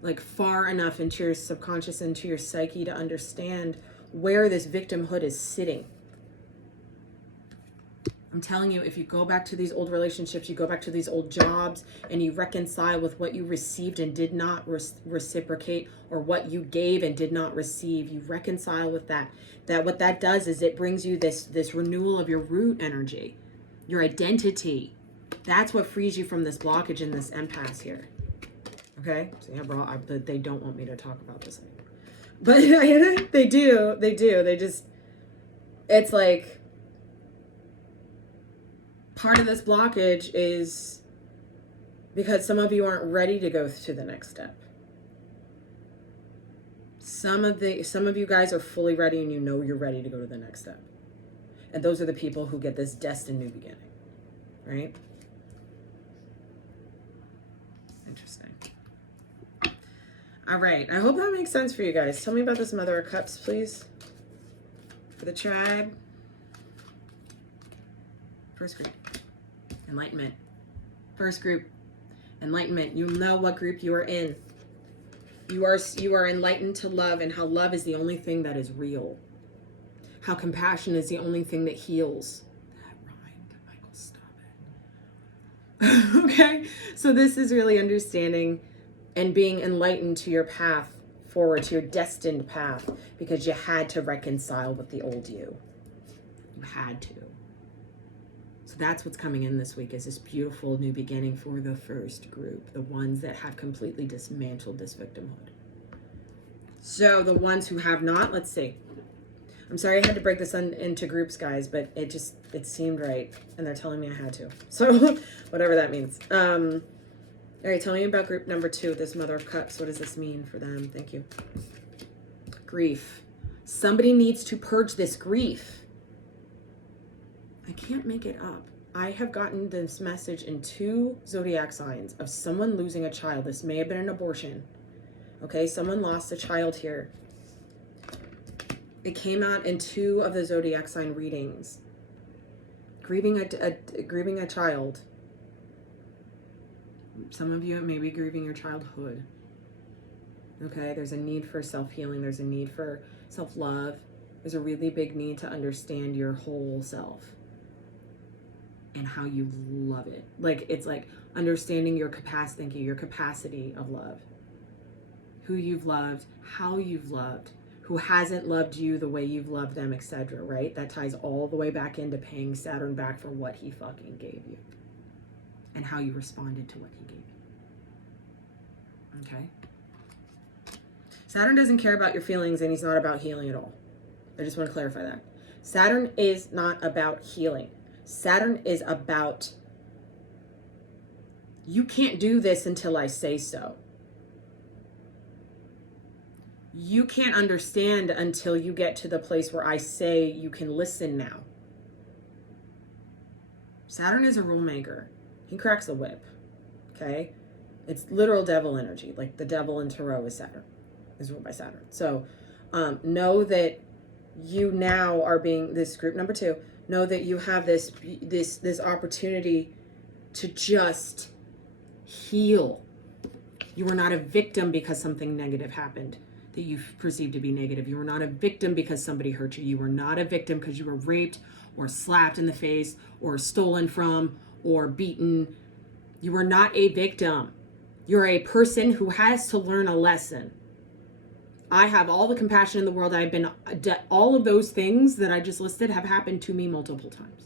like far enough into your subconscious, into your psyche to understand where this victimhood is sitting. I'm telling you, if you go back to these old relationships, you go back to these old jobs, and you reconcile with what you received and did not reciprocate, or what you gave and did not receive, you reconcile with that. That what that does is it brings you this renewal of your root energy, your identity. That's what frees you from this blockage and this impasse here. Okay, so yeah, bro, they don't want me to talk about this anymore, but they do. They just, it's like, part of this blockage is because some of you aren't ready to go to the next step. Some of you guys are fully ready and you know you're ready to go to the next step. And those are the people who get this destined new beginning, right? Interesting. All right. I hope that makes sense for you guys. Tell me about this Mother of Cups, please. For the tribe. First group. Enlightenment. First group. Enlightenment. You know what group you are in. You are enlightened to love, and how love is the only thing that is real. How compassion is the only thing that heals. That rhymed. Michael, stop it. Okay? So this is really understanding and being enlightened to your path forward, to your destined path, because you had to reconcile with the old you. You had to. So that's what's coming in this week, is this beautiful new beginning for the first group, the ones that have completely dismantled this victimhood. So the ones who have not, let's see. I'm sorry I had to break this into groups, guys, but it seemed right, and they're telling me I had to. So whatever that means. All right, tell me about group number 2, this Mother of Cups. What does this mean for them? Thank you. Grief. Somebody needs to purge this grief. I can't make it up. I have gotten this message in 2 zodiac signs of someone losing a child. This may have been an abortion. Okay, someone lost a child here. It came out in 2 of the zodiac sign readings. Grieving a child. Some of you may be grieving your childhood. Okay, there's a need for self-healing. There's a need for self-love. There's a really big need to understand your whole self and how you love it. Like, it's like understanding your capacity, thank you, your capacity of love. Who you've loved, how you've loved, who hasn't loved you the way you've loved them, etc., right? That ties all the way back into paying Saturn back for what he fucking gave you and how you responded to what he gave you. Okay? Saturn doesn't care about your feelings, and he's not about healing at all. I just want to clarify that. Saturn is not about healing. Saturn is about, you can't do this until I say so. You can't understand until you get to the place where I say you can listen now. Saturn is a rule maker. He cracks the whip. Okay? It's literal devil energy. Like the devil in Tarot is Saturn. Is ruled by Saturn. So know that you now are being, this group number 2, know that you have this opportunity to just heal. You are not a victim because something negative happened that you perceived to be negative. You are not a victim because somebody hurt you. You were not a victim because you were raped or slapped in the face or stolen from or beaten. You are not a victim. You're a person who has to learn a lesson. I have all the compassion in the world. All of those things that I just listed have happened to me multiple times.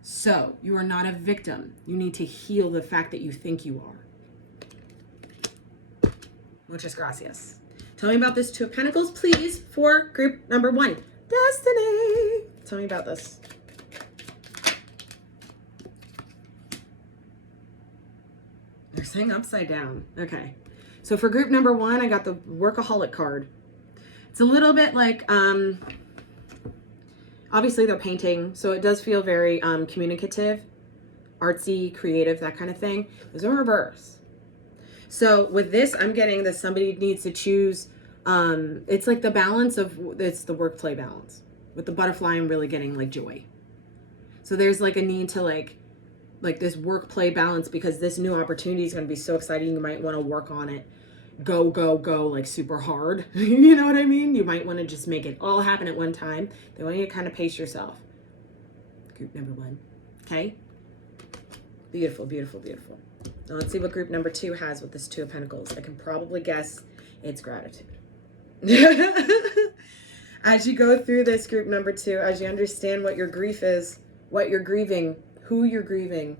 So you are not a victim. You need to heal the fact that you think you are. Muchas gracias. Tell me about this 2 of Pentacles, please, for group number 1. Destiny. Tell me about this. They're saying upside down. Okay. So for group number 1, I got the workaholic card. It's a little bit like, obviously they're painting, so it does feel very communicative, artsy, creative, that kind of thing. There's a reverse. So with this, I'm getting that somebody needs to choose, it's like the balance of, it's the work-play balance. With the butterfly, I'm really getting like joy. So there's like a need to like this work-play balance, because this new opportunity is going to be so exciting. You might want to work on it. Go, like super hard. You know what I mean? You might want to just make it all happen at one time. They want you to kind of pace yourself. Group number 1. Okay? Beautiful, beautiful, beautiful. Now let's see what group number 2 has with this 2 of Pentacles. I can probably guess it's gratitude. As you go through this group number 2, as you understand what your grief is, what you're grieving, who you're grieving,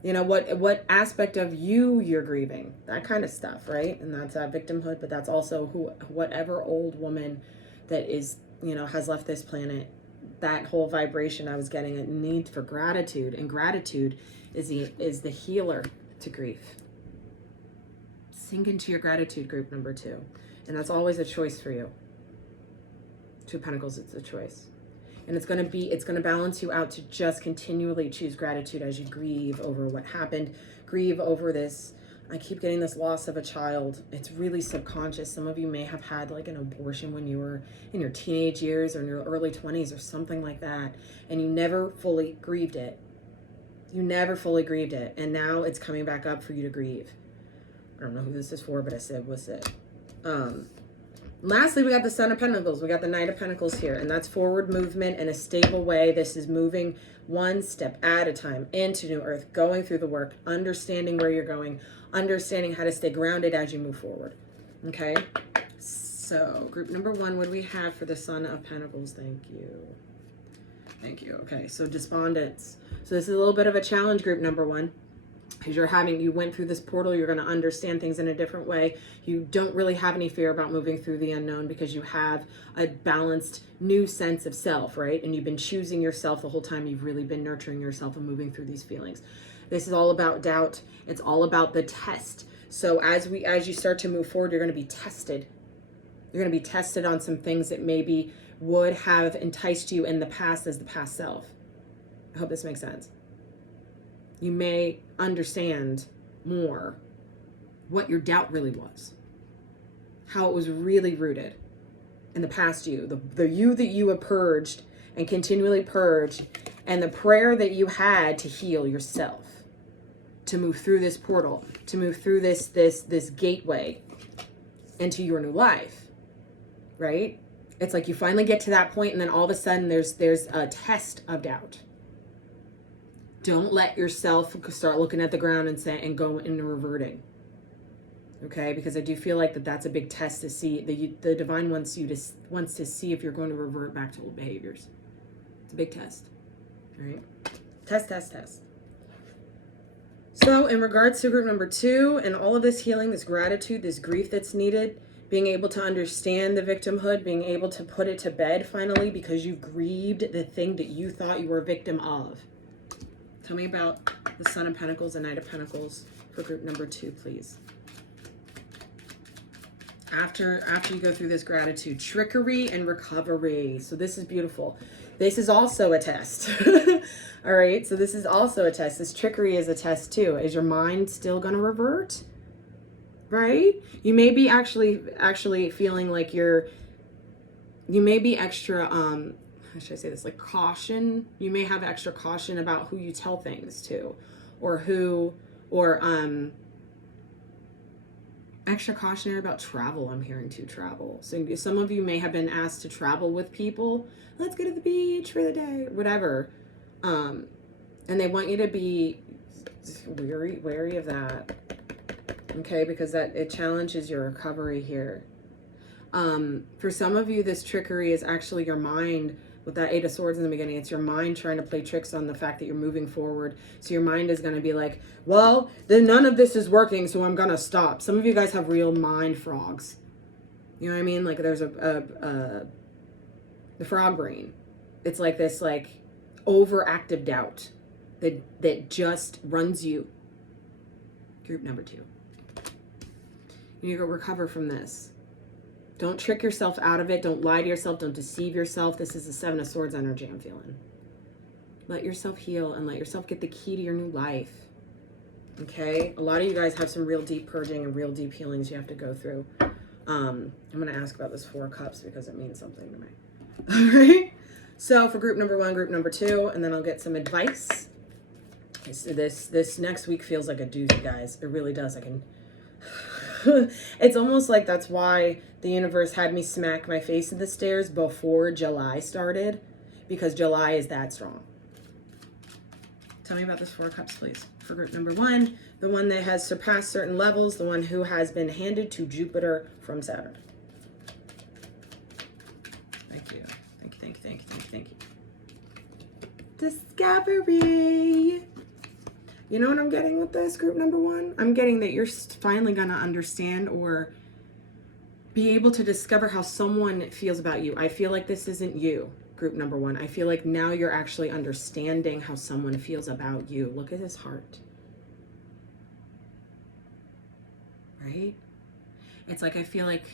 you know, what aspect of you're grieving, that kind of stuff, right? And that's victimhood, but that's also whatever old woman that is, you know, has left this planet, that whole vibration I was getting, a need for gratitude. And gratitude is the healer to grief. Sink into your gratitude, group number 2. And that's always a choice for you. Two of Pentacles, it's a choice. And it's going to balance you out to just continually choose gratitude as you grieve over what happened, grieve over this. I keep getting this loss of a child. It's really subconscious. Some of you may have had like an abortion when you were in your teenage years or in your early 20s or something like that. And you never fully grieved it. You never fully grieved it. And now it's coming back up for you to grieve. I don't know who this is for, but I said, what's it? Lastly, we got the Son of Pentacles. We got the Knight of Pentacles here, and that's forward movement in a stable way. This is moving one step at a time into New Earth, going through the work, understanding where you're going, understanding how to stay grounded as you move forward. Okay? So, group number 1, what do we have for the Son of Pentacles? Thank you. Thank you. Okay, so despondence. So this is a little bit of a challenge, group number 1. Because you went through this portal, you're going to understand things in a different way. You don't really have any fear about moving through the unknown because you have a balanced new sense of self, right? And you've been choosing yourself the whole time. You've really been nurturing yourself and moving through these feelings. This is all about doubt. It's all about the test. So as you start to move forward, you're going to be tested. You're going to be tested on some things that maybe would have enticed you in the past as the past self. I hope this makes sense. You may understand more what your doubt really was, how it was really rooted in the past you, the you that you have purged and continually purged, and the prayer that you had to heal yourself, to move through this portal, to move through this gateway into your new life, right? It's like you finally get to that point, and then all of a sudden there's a test of doubt. Don't let yourself start looking at the ground and go into reverting. Okay, because I do feel like that's a big test to see. The divine wants to see if you're going to revert back to old behaviors. It's a big test. All right, test. So in regards to group number 2 and all of this healing, this gratitude, this grief that's needed, being able to understand the victimhood, being able to put it to bed finally because you've grieved the thing that you thought you were a victim of. Tell me about the Son of Pentacles and Knight of Pentacles for group number 2, please. After you go through this gratitude, trickery and recovery. So this is beautiful. This is also a test. All right, so this is also a test. This trickery is a test too. Is your mind still going to revert? Right? You may be actually feeling like you may be extra how should I say this, like caution. You may have extra caution about who you tell things to, or extra cautionary about travel. I'm hearing to travel. So some of you may have been asked to travel with people. Let's go to the beach for the day, whatever. And they want you to be wary of that. Okay, because it challenges your recovery here. For some of you, this trickery is actually your mind. With that 8 of Swords in the beginning, it's your mind trying to play tricks on the fact that you're moving forward. So your mind is going to be like, well, then none of this is working, so I'm going to stop. Some of you guys have real mind frogs. You know what I mean? Like there's the frog brain. It's like this like overactive doubt that just runs you. Group number 2. You need to go recover from this. Don't trick yourself out of it. Don't lie to yourself. Don't deceive yourself. This is the 7 of Swords energy I'm feeling. Let yourself heal and let yourself get the key to your new life. Okay? A lot of you guys have some real deep purging and real deep healings you have to go through. I'm going to ask about this 4 of Cups because it means something to me. All right? So for group number 1, group number 2, and then I'll get some advice. So this next week feels like a doozy, guys. It really does. It's almost like that's why the universe had me smack my face in the stairs before July started, because July is that strong. Tell me about this 4 of Cups, please. For group number 1, the one that has surpassed certain levels, the one who has been handed to Jupiter from Saturn. Thank you. Thank you. Discovery. You know what I'm getting with this, group number 1? I'm getting that you're finally going to understand or be able to discover how someone feels about you. I feel like this isn't you, group number 1. I feel like now you're actually understanding how someone feels about you. Look at his heart. Right? It's like I feel like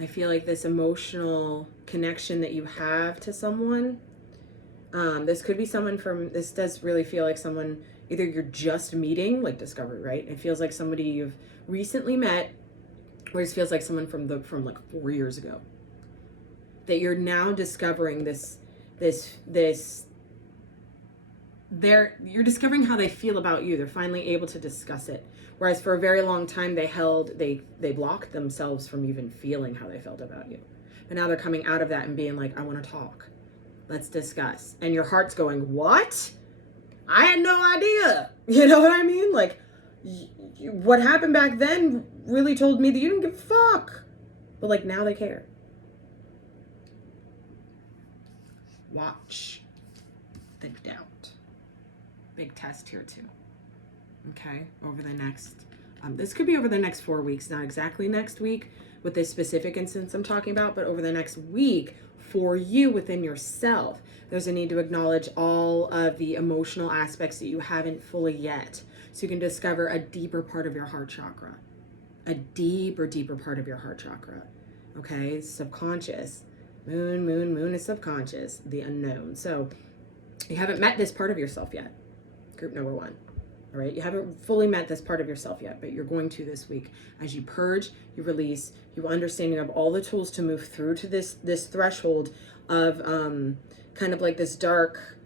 I feel like this emotional connection that you have to someone, this could be someone from, this does really feel like someone, either you're just meeting, like discovery, right? It feels like somebody you've recently met, or it feels like someone from like 4 years ago. That you're now discovering you're discovering how they feel about you. They're finally able to discuss it. Whereas for a very long time they blocked themselves from even feeling how they felt about you. But now they're coming out of that and being like, I want to talk. Let's discuss. And your heart's going, what? I had no idea. You know what I mean? Like, what happened back then really told me that you didn't give a fuck. But like, now they care. Watch the doubt. Big test here too. Okay, over the next, this could be over the next 4 weeks, not exactly next week with this specific instance I'm talking about, but over the next week for you within yourself, there's a need to acknowledge all of the emotional aspects that you haven't fully yet. So you can discover a deeper part of your heart chakra, a deeper part of your heart chakra. Okay, subconscious. Moon is subconscious, the unknown. So you haven't met this part of yourself yet. Group number 1. All right, you haven't fully met this part of yourself yet, but you're going to this week. As you purge, you release, you understanding of all the tools to move through to this threshold of kind of like this dark,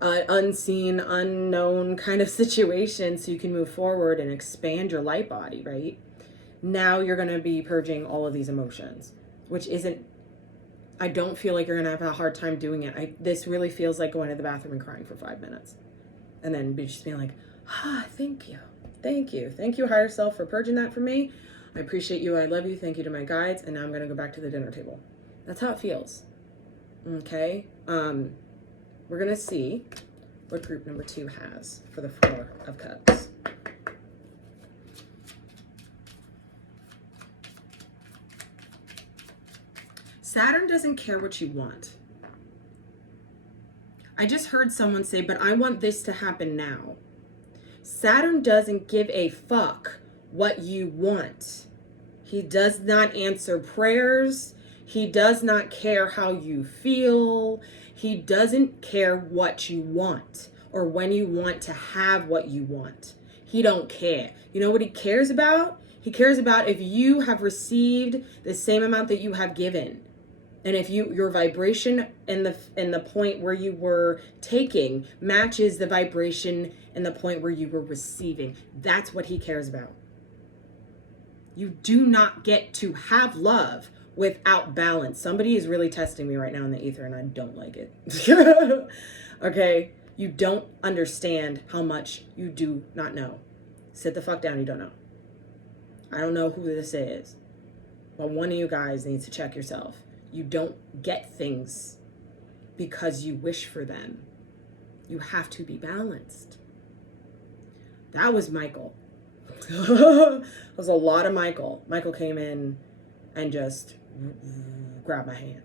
unseen, unknown kind of situation, so you can move forward and expand your light body, right? Now you're going to be purging all of these emotions, which isn't, I don't feel like you're going to have a hard time doing it. This really feels like going to the bathroom and crying for 5 minutes. And then just being like, thank you. Thank you, higher self, for purging that for me. I appreciate you. I love you. Thank you to my guides. And now I'm going to go back to the dinner table. That's how it feels. Okay. We're going to see what group number 2 has for the 4 of Cups. Saturn doesn't care what you want. I just heard someone say, but I want this to happen now. Saturn doesn't give a fuck what you want. He does not answer prayers. He does not care how you feel. He doesn't care what you want or when you want to have what you want. He don't care. You know what he cares about? He cares about if you have received the same amount that you have given. And if your vibration and the point where you were taking matches the vibration and the point where you were receiving, that's what he cares about. You do not get to have love without balance. Somebody is really testing me right now in the ether, and I don't like it. Okay? You don't understand how much you do not know. Sit the fuck down, you don't know. I don't know who this is, but one of you guys needs to check yourself. You don't get things because you wish for them. You have to be balanced. That was Michael. It was a lot of Michael. Michael came in and just grabbed my hand.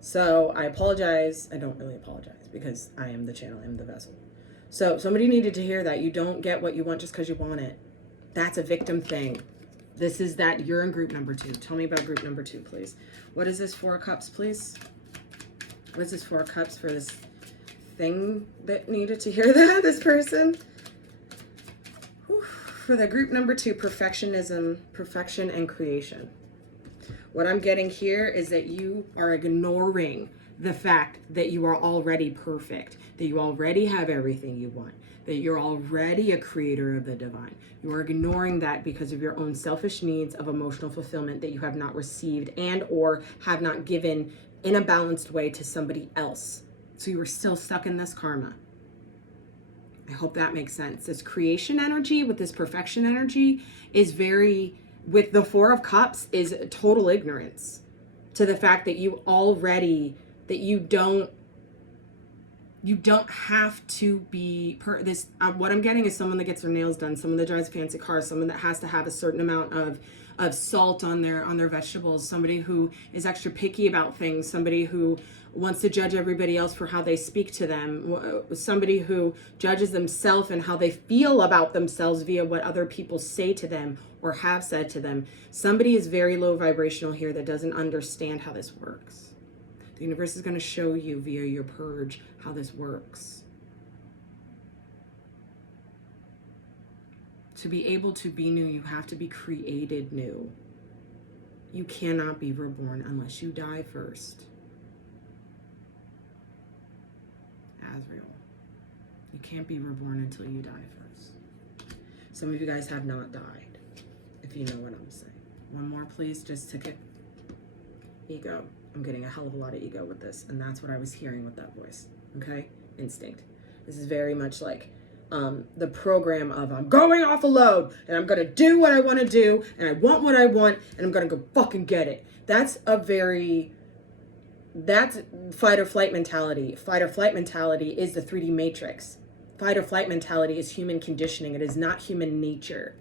So I apologize. I don't really apologize because I am the channel, I'm the vessel. So somebody needed to hear that. You don't get what you want just because you want it. That's a victim thing. This is that you're in group number 2. Tell me about group number 2, please. What is this 4 of Cups, please? What is this 4 of Cups for this thing that needed to hear that, this person? Whew. For the group number 2, perfectionism, perfection, and creation. What I'm getting here is that you are ignoring the fact that you are already perfect, that you already have everything you want, that you're already a creator of the divine. You are ignoring that because of your own selfish needs of emotional fulfillment that you have not received and or have not given in a balanced way to somebody else. So you are still stuck in this karma. I hope that makes sense. This creation energy with this perfection energy is very, with the 4 of Cups, is total ignorance to the fact that you already, that you don't have to be what I'm getting is someone that gets their nails done, someone that drives a fancy car, someone that has to have a certain amount of salt on their vegetables, somebody who is extra picky about things, somebody who wants to judge everybody else for how they speak to them, somebody who judges themselves and how they feel about themselves via what other people say to them or have said to them, somebody is very low vibrational here that doesn't understand how this works. The universe is going to show you via your purge how this works. To be able to be new, you have to be created new. You cannot be reborn unless you die first. Azrael. You can't be reborn until you die first. Some of you guys have not died, if you know what I'm saying. One more, please, just to get ego. I'm getting a hell of a lot of ego with this, and that's what I was hearing with that voice, okay? Instinct. This is very much like the program of I'm going off a load, and I'm going to do what I want to do, and I want what I want, and I'm going to go fucking get it. That's fight or flight mentality. Fight or flight mentality is the 3D matrix. Fight or flight mentality is human conditioning. It is not human nature.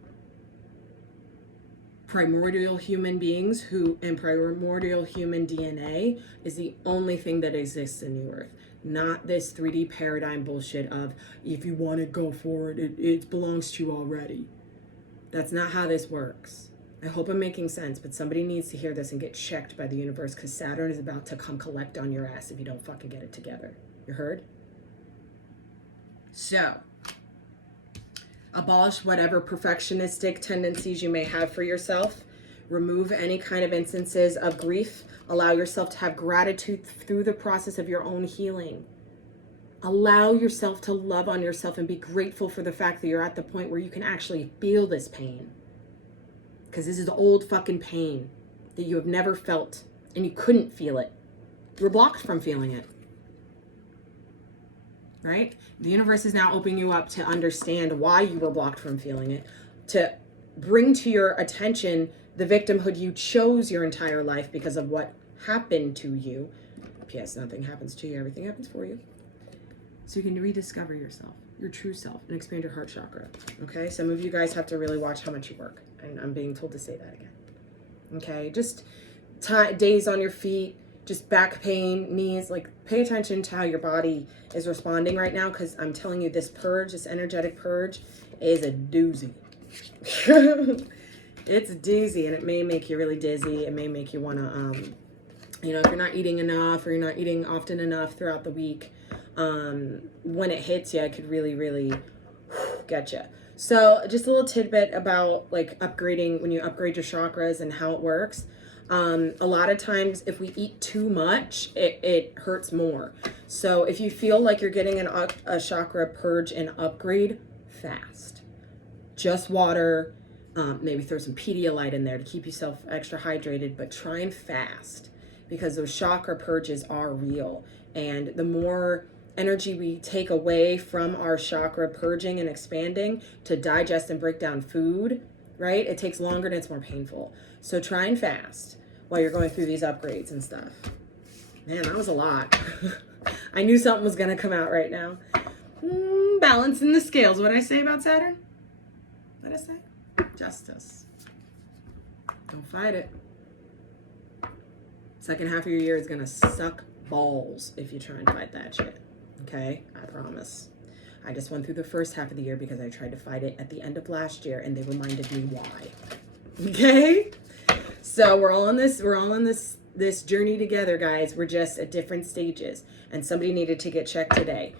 Primordial human beings and primordial human DNA is the only thing that exists in the earth. Not this 3D paradigm bullshit of if you want to go for it, it belongs to you already. That's not how this works. I hope I'm making sense, but somebody needs to hear this and get checked by the universe, because Saturn is about to come collect on your ass if you don't fucking get it together. You heard? So, abolish whatever perfectionistic tendencies you may have for yourself. Remove any kind of instances of grief. Allow yourself to have gratitude through the process of your own healing. Allow yourself to love on yourself and be grateful for the fact that you're at the point where you can actually feel this pain. Because this is old fucking pain that you have never felt, and you couldn't feel it. You were blocked from feeling it. Right? The universe is now opening you up to understand why you were blocked from feeling it, to bring to your attention the victimhood you chose your entire life because of what happened to you. P.S. Nothing happens to you, everything happens for you. So you can rediscover yourself, your true self, and expand your heart chakra. Okay? Some of you guys have to really watch how much you work. And I'm being told to say that again. Okay? Just days on your feet, just back pain, knees. Like, pay attention to how your body is responding right now, because I'm telling you, this purge, this energetic purge, is a doozy. It's a doozy, and it may make you really dizzy. It may make you want to, if you're not eating enough, or you're not eating often enough throughout the week, when it hits you, it could really, really get you. So just a little tidbit about like upgrading, when you upgrade your chakras and how it works. A lot of times if we eat too much, it hurts more. So if you feel like you're getting a chakra purge and upgrade, fast. Just water, maybe throw some Pedialyte in there to keep yourself extra hydrated, but try and fast, because those chakra purges are real. And the more energy we take away from our chakra purging and expanding to digest and break down food, right? It takes longer and it's more painful. So try and fast while you're going through these upgrades and stuff. Man, that was a lot. I knew something was going to come out right now. Balancing the scales. What did I say about Saturn? What did I say? Justice. Don't fight it. Second half of your year is going to suck balls if you try and fight that shit. Okay? I promise. I just went through the first half of the year because I tried to fight it at the end of last year, and they reminded me why. Okay? So we're all on this journey together, guys. We're just at different stages, and somebody needed to get checked today.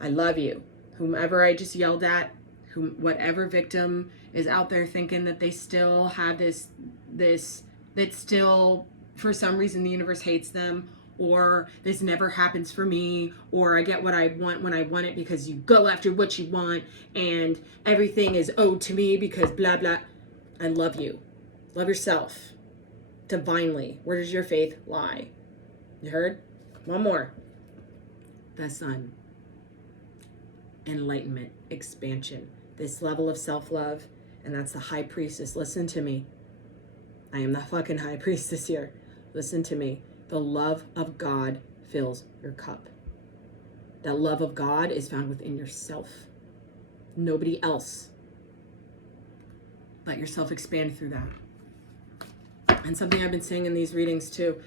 I love you. Whomever I just yelled at, whatever victim is out there thinking that they still have that still, for some reason, the universe hates them, or this never happens for me, or I get what I want when I want it because you go after what you want, and everything is owed to me because blah, blah. I love you. Love yourself divinely. Where does your faith lie? You heard? One more. The sun. Enlightenment. Expansion. This level of self-love, and that's the high priestess. Listen to me. I am the fucking high priestess here. Listen to me. The love of God fills your cup. That love of God is found within yourself. Nobody else. Let yourself expand through that. And something I've been saying in these readings too.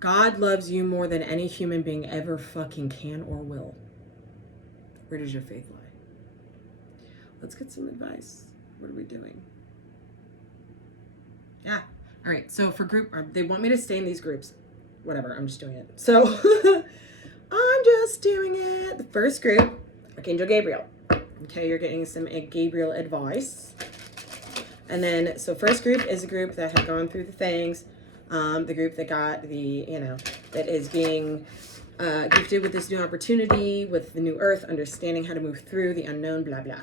God loves you more than any human being ever fucking can or will. Where does your faith lie? Let's get some advice. What are we doing? Yeah. All right. So for group, they want me to stay in these groups. Whatever. I'm just doing it. So I'm just doing it. The first group, Archangel Gabriel. Okay. You're getting some Gabriel advice. And then, so first group is a group that have gone through the things. The group that got the, that is being gifted with this new opportunity, with the new earth, understanding how to move through the unknown, blah, blah.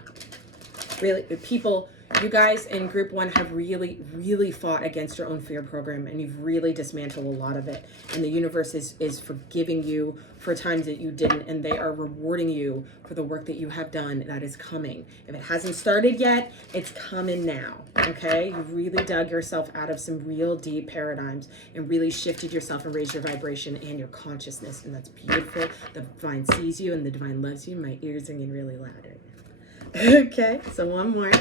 Really, people, you guys in group 1 have really, really fought against your own fear program, and you've really dismantled a lot of it. And the universe is forgiving you for times that you didn't, and they are rewarding you for the work that you have done that is coming. If it hasn't started yet, it's coming now, okay? You've really dug yourself out of some real deep paradigms and really shifted yourself and raised your vibration and your consciousness, and that's beautiful. The divine sees you and the divine loves you. My ears are getting really loud right now. Okay, so one more.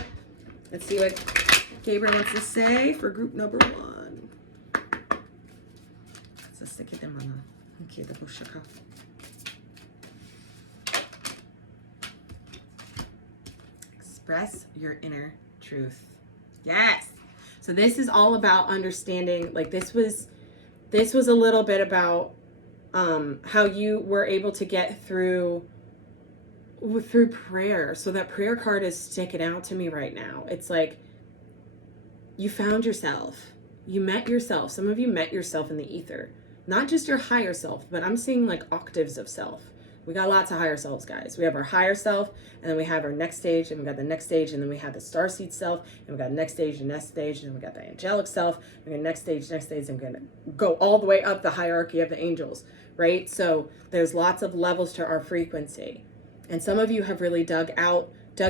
Let's see what Gabriel wants to say for group number 1. Express your inner truth. Yes. So this is all about understanding, like this was a little bit about how you were able to get through prayer. So that prayer card is sticking out to me right now. It's like you found yourself. You met yourself. Some of you met yourself in the ether. Not just your higher self, but I'm seeing like octaves of self. We got lots of higher selves, guys. We have our higher self, and then we have our next stage, and we got the next stage, and then we have the starseed self, and we got the next stage, and next stage, and then we got the angelic self, and the next stage, and we're gonna go all the way up the hierarchy of the angels, right? So there's lots of levels to our frequency. And some of you have really dug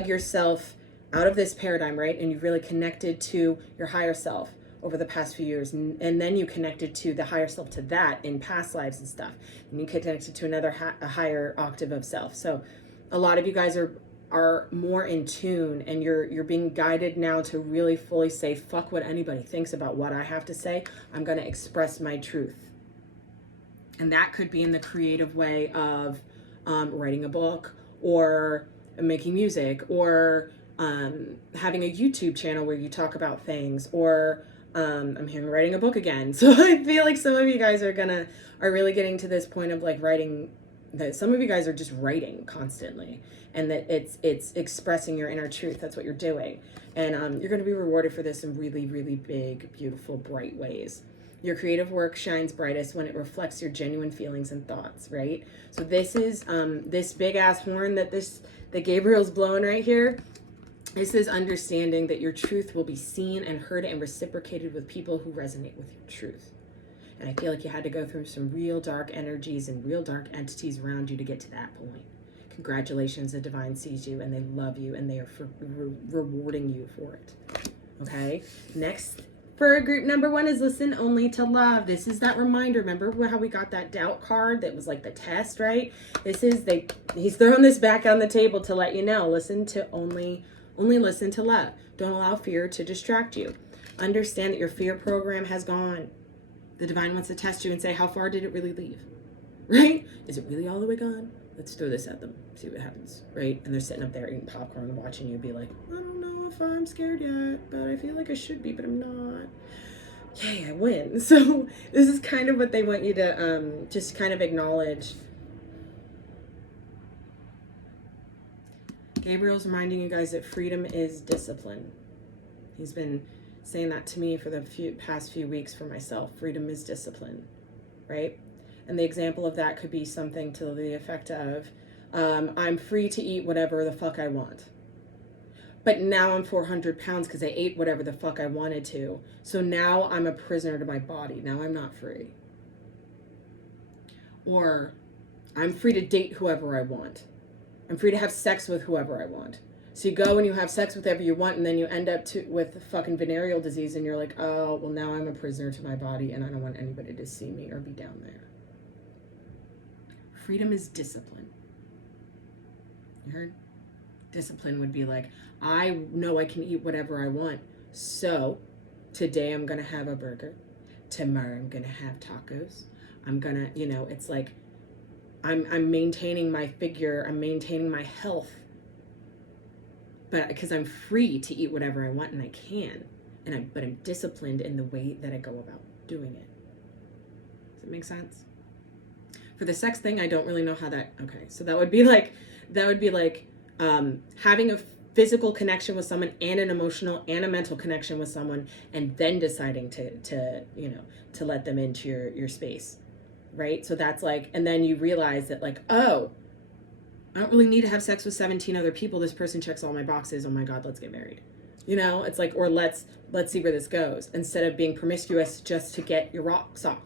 yourself out of this paradigm, right? And you've really connected to your higher self over the past few years. And then you connected to the higher self, to that in past lives and stuff. And you connected to another a higher octave of self. So a lot of you guys are more in tune, and you're being guided now to really fully say, fuck what anybody thinks about what I have to say. I'm going to express my truth. And that could be in the creative way of writing a book, or making music, or having a YouTube channel where you talk about things, or I'm hearing writing a book again. So I feel like some of you guys are really getting to this point of like writing, that some of you guys are just writing constantly, and that it's expressing your inner truth. That's what you're doing. And you're going to be rewarded for this in really, really big, beautiful, bright ways. Your creative work shines brightest when it reflects your genuine feelings and thoughts, right? So this is this big ass horn that Gabriel's blowing right here. This is understanding that your truth will be seen and heard and reciprocated with people who resonate with your truth. And I feel like you had to go through some real dark energies and real dark entities around you to get to that point. Congratulations, the divine sees you and they love you, and they are rewarding you for it. Okay, next. For group number 1 is listen only to love. This is that reminder. Remember how we got that doubt card that was like the test, right? He's throwing this back on the table to let you know, listen to only listen to love. Don't allow fear to distract you. Understand that your fear program has gone. The divine wants to test you and say, how far did it really leave? Right? Is it really all the way gone? Let's throw this at them, see what happens, right? And they're sitting up there eating popcorn and watching you be like, I don't know if I'm scared yet, but I feel like I should be, but I'm not. Yay, I win. So this is kind of what they want you to just kind of acknowledge. Gabriel's reminding you guys that freedom is discipline. He's been saying that to me for the past few weeks for myself. Freedom is discipline, right? And the example of that could be something to the effect of, I'm free to eat whatever the fuck I want. But now I'm 400 pounds because I ate whatever the fuck I wanted to. So now I'm a prisoner to my body. Now I'm not free. Or I'm free to date whoever I want. I'm free to have sex with whoever I want. So you go and you have sex with whoever you want, and then you end up with fucking venereal disease, and you're like, oh, well, now I'm a prisoner to my body, and I don't want anybody to see me or be down there. Freedom is discipline. You heard? Discipline would be like, I know I can eat whatever I want. So today I'm going to have a burger. Tomorrow I'm going to have tacos. I'm going to, it's like I'm maintaining my figure. I'm maintaining my health. but because I'm free to eat whatever I want and I can, but I'm disciplined in the way that I go about doing it. Does it make sense? For the sex thing, I don't really know how that, okay. So that would be like having a physical connection with someone and an emotional and a mental connection with someone, and then deciding to let them into your space, right? So that's like, and then you realize that like, oh, I don't really need to have sex with 17 other people. This person checks all my boxes. Oh my God, let's get married. It's like, or let's see where this goes, instead of being promiscuous just to get your rocks off.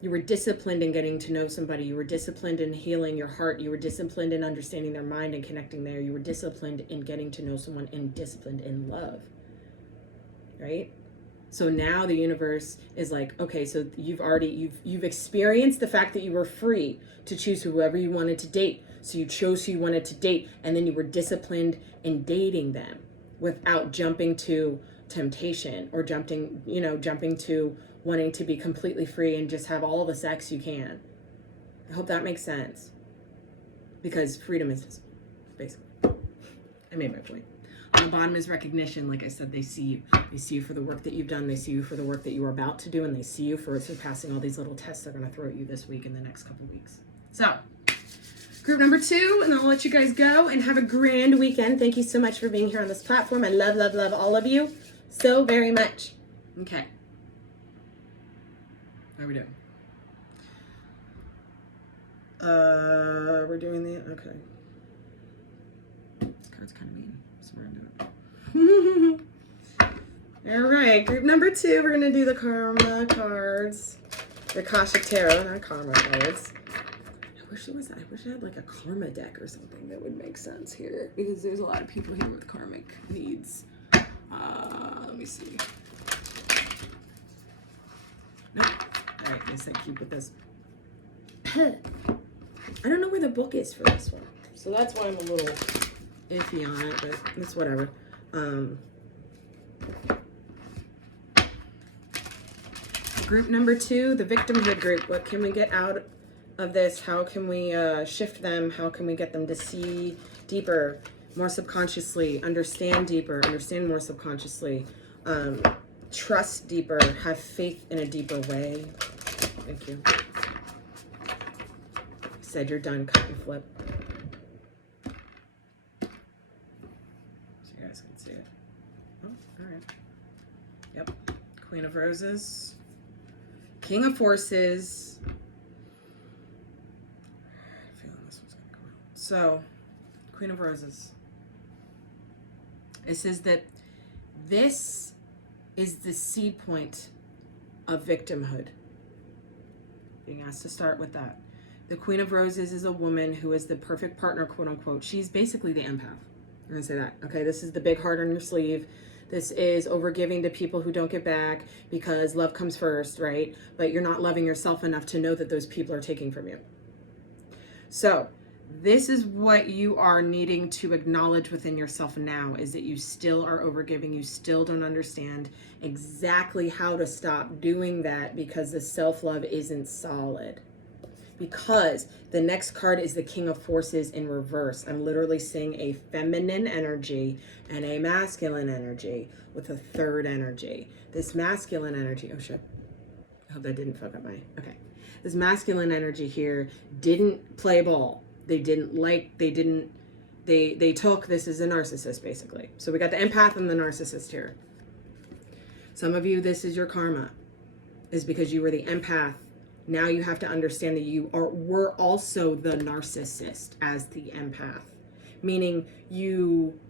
You were disciplined in getting to know somebody. You were disciplined in healing your heart. You were disciplined in understanding their mind and connecting there. You were disciplined in getting to know someone, and disciplined in love, right? So now the universe is like, okay, so you've experienced the fact that you were free to choose whoever you wanted to date. So you chose who you wanted to date, and then you were disciplined in dating them without jumping to temptation or jumping to wanting to be completely free and just have all the sex you can. I hope that makes sense. Because freedom is basically, I made my point. On the bottom is recognition. Like I said, they see you. They see you for the work that you've done. They see you for the work that you are about to do. And they see you for surpassing all these little tests they're going to throw at you this week and the next couple weeks. So, group number 2, and I'll let you guys go and have a grand weekend. Thank you so much for being here on this platform. I love, love, love all of you so very much. Okay. How are we doing? We're doing the, okay. This card's kind of mean. So we're gonna do it. All right, group number 2, we're gonna do the Karma cards. The Akashic Tarot, not Karma cards. I wish I had like a Karma deck or something that would make sense here, because there's a lot of people here with karmic needs. Let me see. No. All right, I said keep with this. I don't know where the book is for this one, so that's why I'm a little iffy on it, but it's whatever. Group number 2, the victimhood group. What can we get out of this? How can we shift them? How can we get them to see deeper, more subconsciously, understand deeper, understand more subconsciously, trust deeper, have faith in a deeper way? Thank you. Said you're done, cut and flip. So you guys can see it. Oh, all right. Yep. Queen of Roses. King of Forces. I have a feeling this one's going to come out. So, Queen of Roses. It says that this is the seed point of victimhood. Being asked to start with that. The Queen of Roses is a woman who is the perfect partner, quote unquote. She's basically the empath. We're going to say that. Okay, this is the big heart on your sleeve. This is overgiving to people who don't get back because love comes first, right? But you're not loving yourself enough to know that those people are taking from you. So this is what you are needing to acknowledge within yourself now, is that you still are overgiving. You still don't understand exactly how to stop doing that because the self-love isn't solid. Because the next card is the King of Forces in reverse. I'm literally seeing a feminine energy and a masculine energy with a third energy. This masculine energy, oh shit. I hope that didn't fuck up my, okay. This masculine energy here didn't play ball. They took, this is a narcissist basically. So we got the empath and the narcissist here. Some of you, this is your karma, is because you were the empath. Now you have to understand that were also the narcissist as the empath, meaning you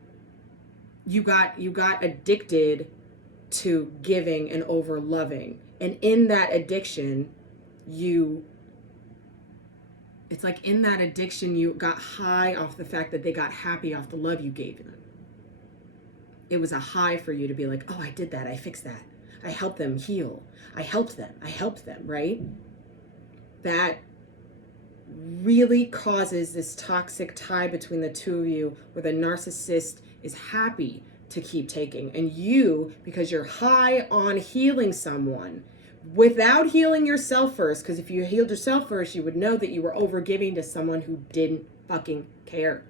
got addicted to giving and over loving, and in that addiction, you got high off the fact that they got happy off the love you gave them. It was a high for you to be like, oh, I did that, I fixed that, I helped them heal, I helped them, right? That really causes this toxic tie between the two of you, where the narcissist is happy to keep taking, and you, because you're high on healing someone without healing yourself first, because if you healed yourself first, you would know that you were overgiving to someone who didn't fucking care.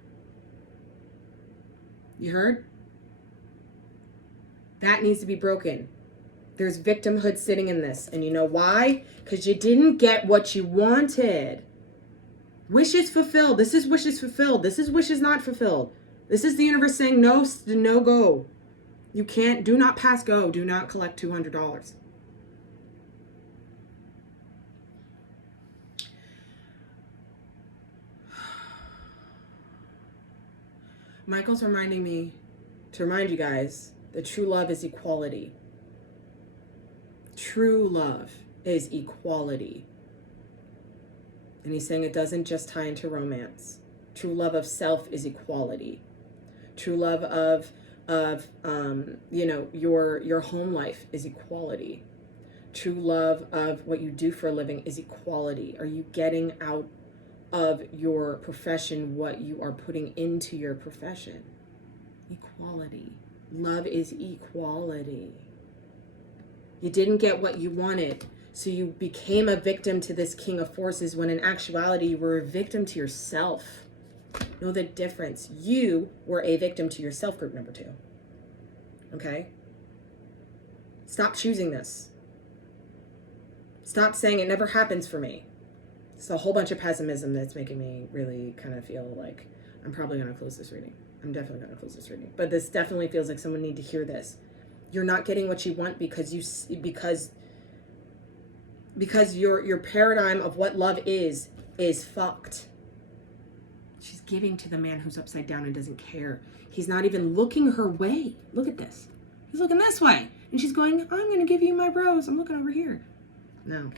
You heard? That needs to be broken. There's victimhood sitting in this. And you know why? Because you didn't get what you wanted. Wishes fulfilled. This is wishes fulfilled. This is wishes not fulfilled. This is the universe saying no, no go. You can't, do not pass go. Do not collect $200. Michael's reminding me to remind you guys that true love is equality. True love is equality. And he's saying it doesn't just tie into romance. True love of self is equality. True love of your home life is equality. True love of what you do for a living is equality. Are you getting out of your profession what you are putting into your profession? Equality. Love is equality. You didn't get what you wanted, so you became a victim to this king of forces when in actuality you were a victim to yourself. Know the difference. You were a victim to yourself, group number 2. Okay? Stop choosing this. Stop saying it never happens for me. It's a whole bunch of pessimism that's making me really kind of feel like I'm probably going to close this reading. I'm definitely going to close this reading. But this definitely feels like someone need to hear this. You're not getting what you want because your paradigm of what love is fucked. She's giving to the man who's upside down and doesn't care. He's not even looking her way. Look at this. He's looking this way. And she's going, I'm going to give you my rose. I'm looking over here. No.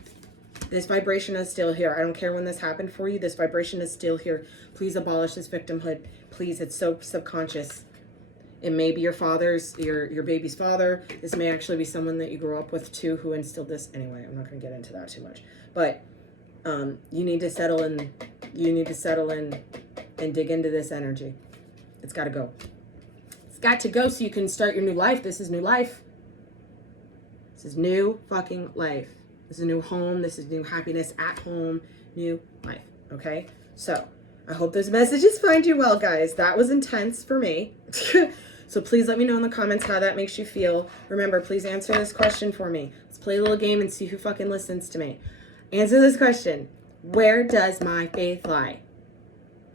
This vibration is still here. I don't care when this happened for you. This vibration is still here. Please abolish this victimhood. Please, it's so subconscious. It may be your father's, your baby's father. This may actually be someone that you grew up with too who instilled this. Anyway, I'm not going to get into that too much. But you need to settle in. You need to settle in and dig into this energy. It's got to go. It's got to go so you can start your new life. This is new life. This is new fucking life. This is a new home. This is new happiness at home. New life. Okay? So, I hope those messages find you well, guys. That was intense for me. So please let me know in the comments how that makes you feel. Remember, please answer this question for me. Let's play a little game and see who fucking listens to me. Answer this question. Where does my faith lie?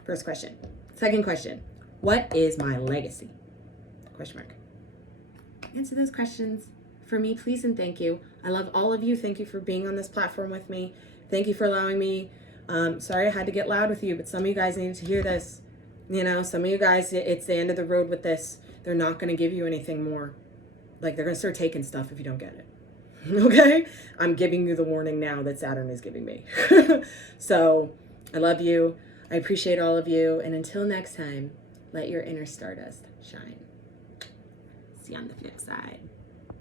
First question. Second question. What is my legacy? Question mark. Answer those questions for me, please, and thank you. I love all of you. Thank you for being on this platform with me. Thank you for allowing me. Sorry I had to get loud with you, but some of you guys needed to hear this. You know, some of you guys, it's the end of the road with this. They're not going to give you anything more. Like, they're going to start taking stuff if you don't get it. Okay? I'm giving you the warning now that Saturn is giving me. So, I love you. I appreciate all of you. And until next time, let your inner stardust shine. See you on the flip side.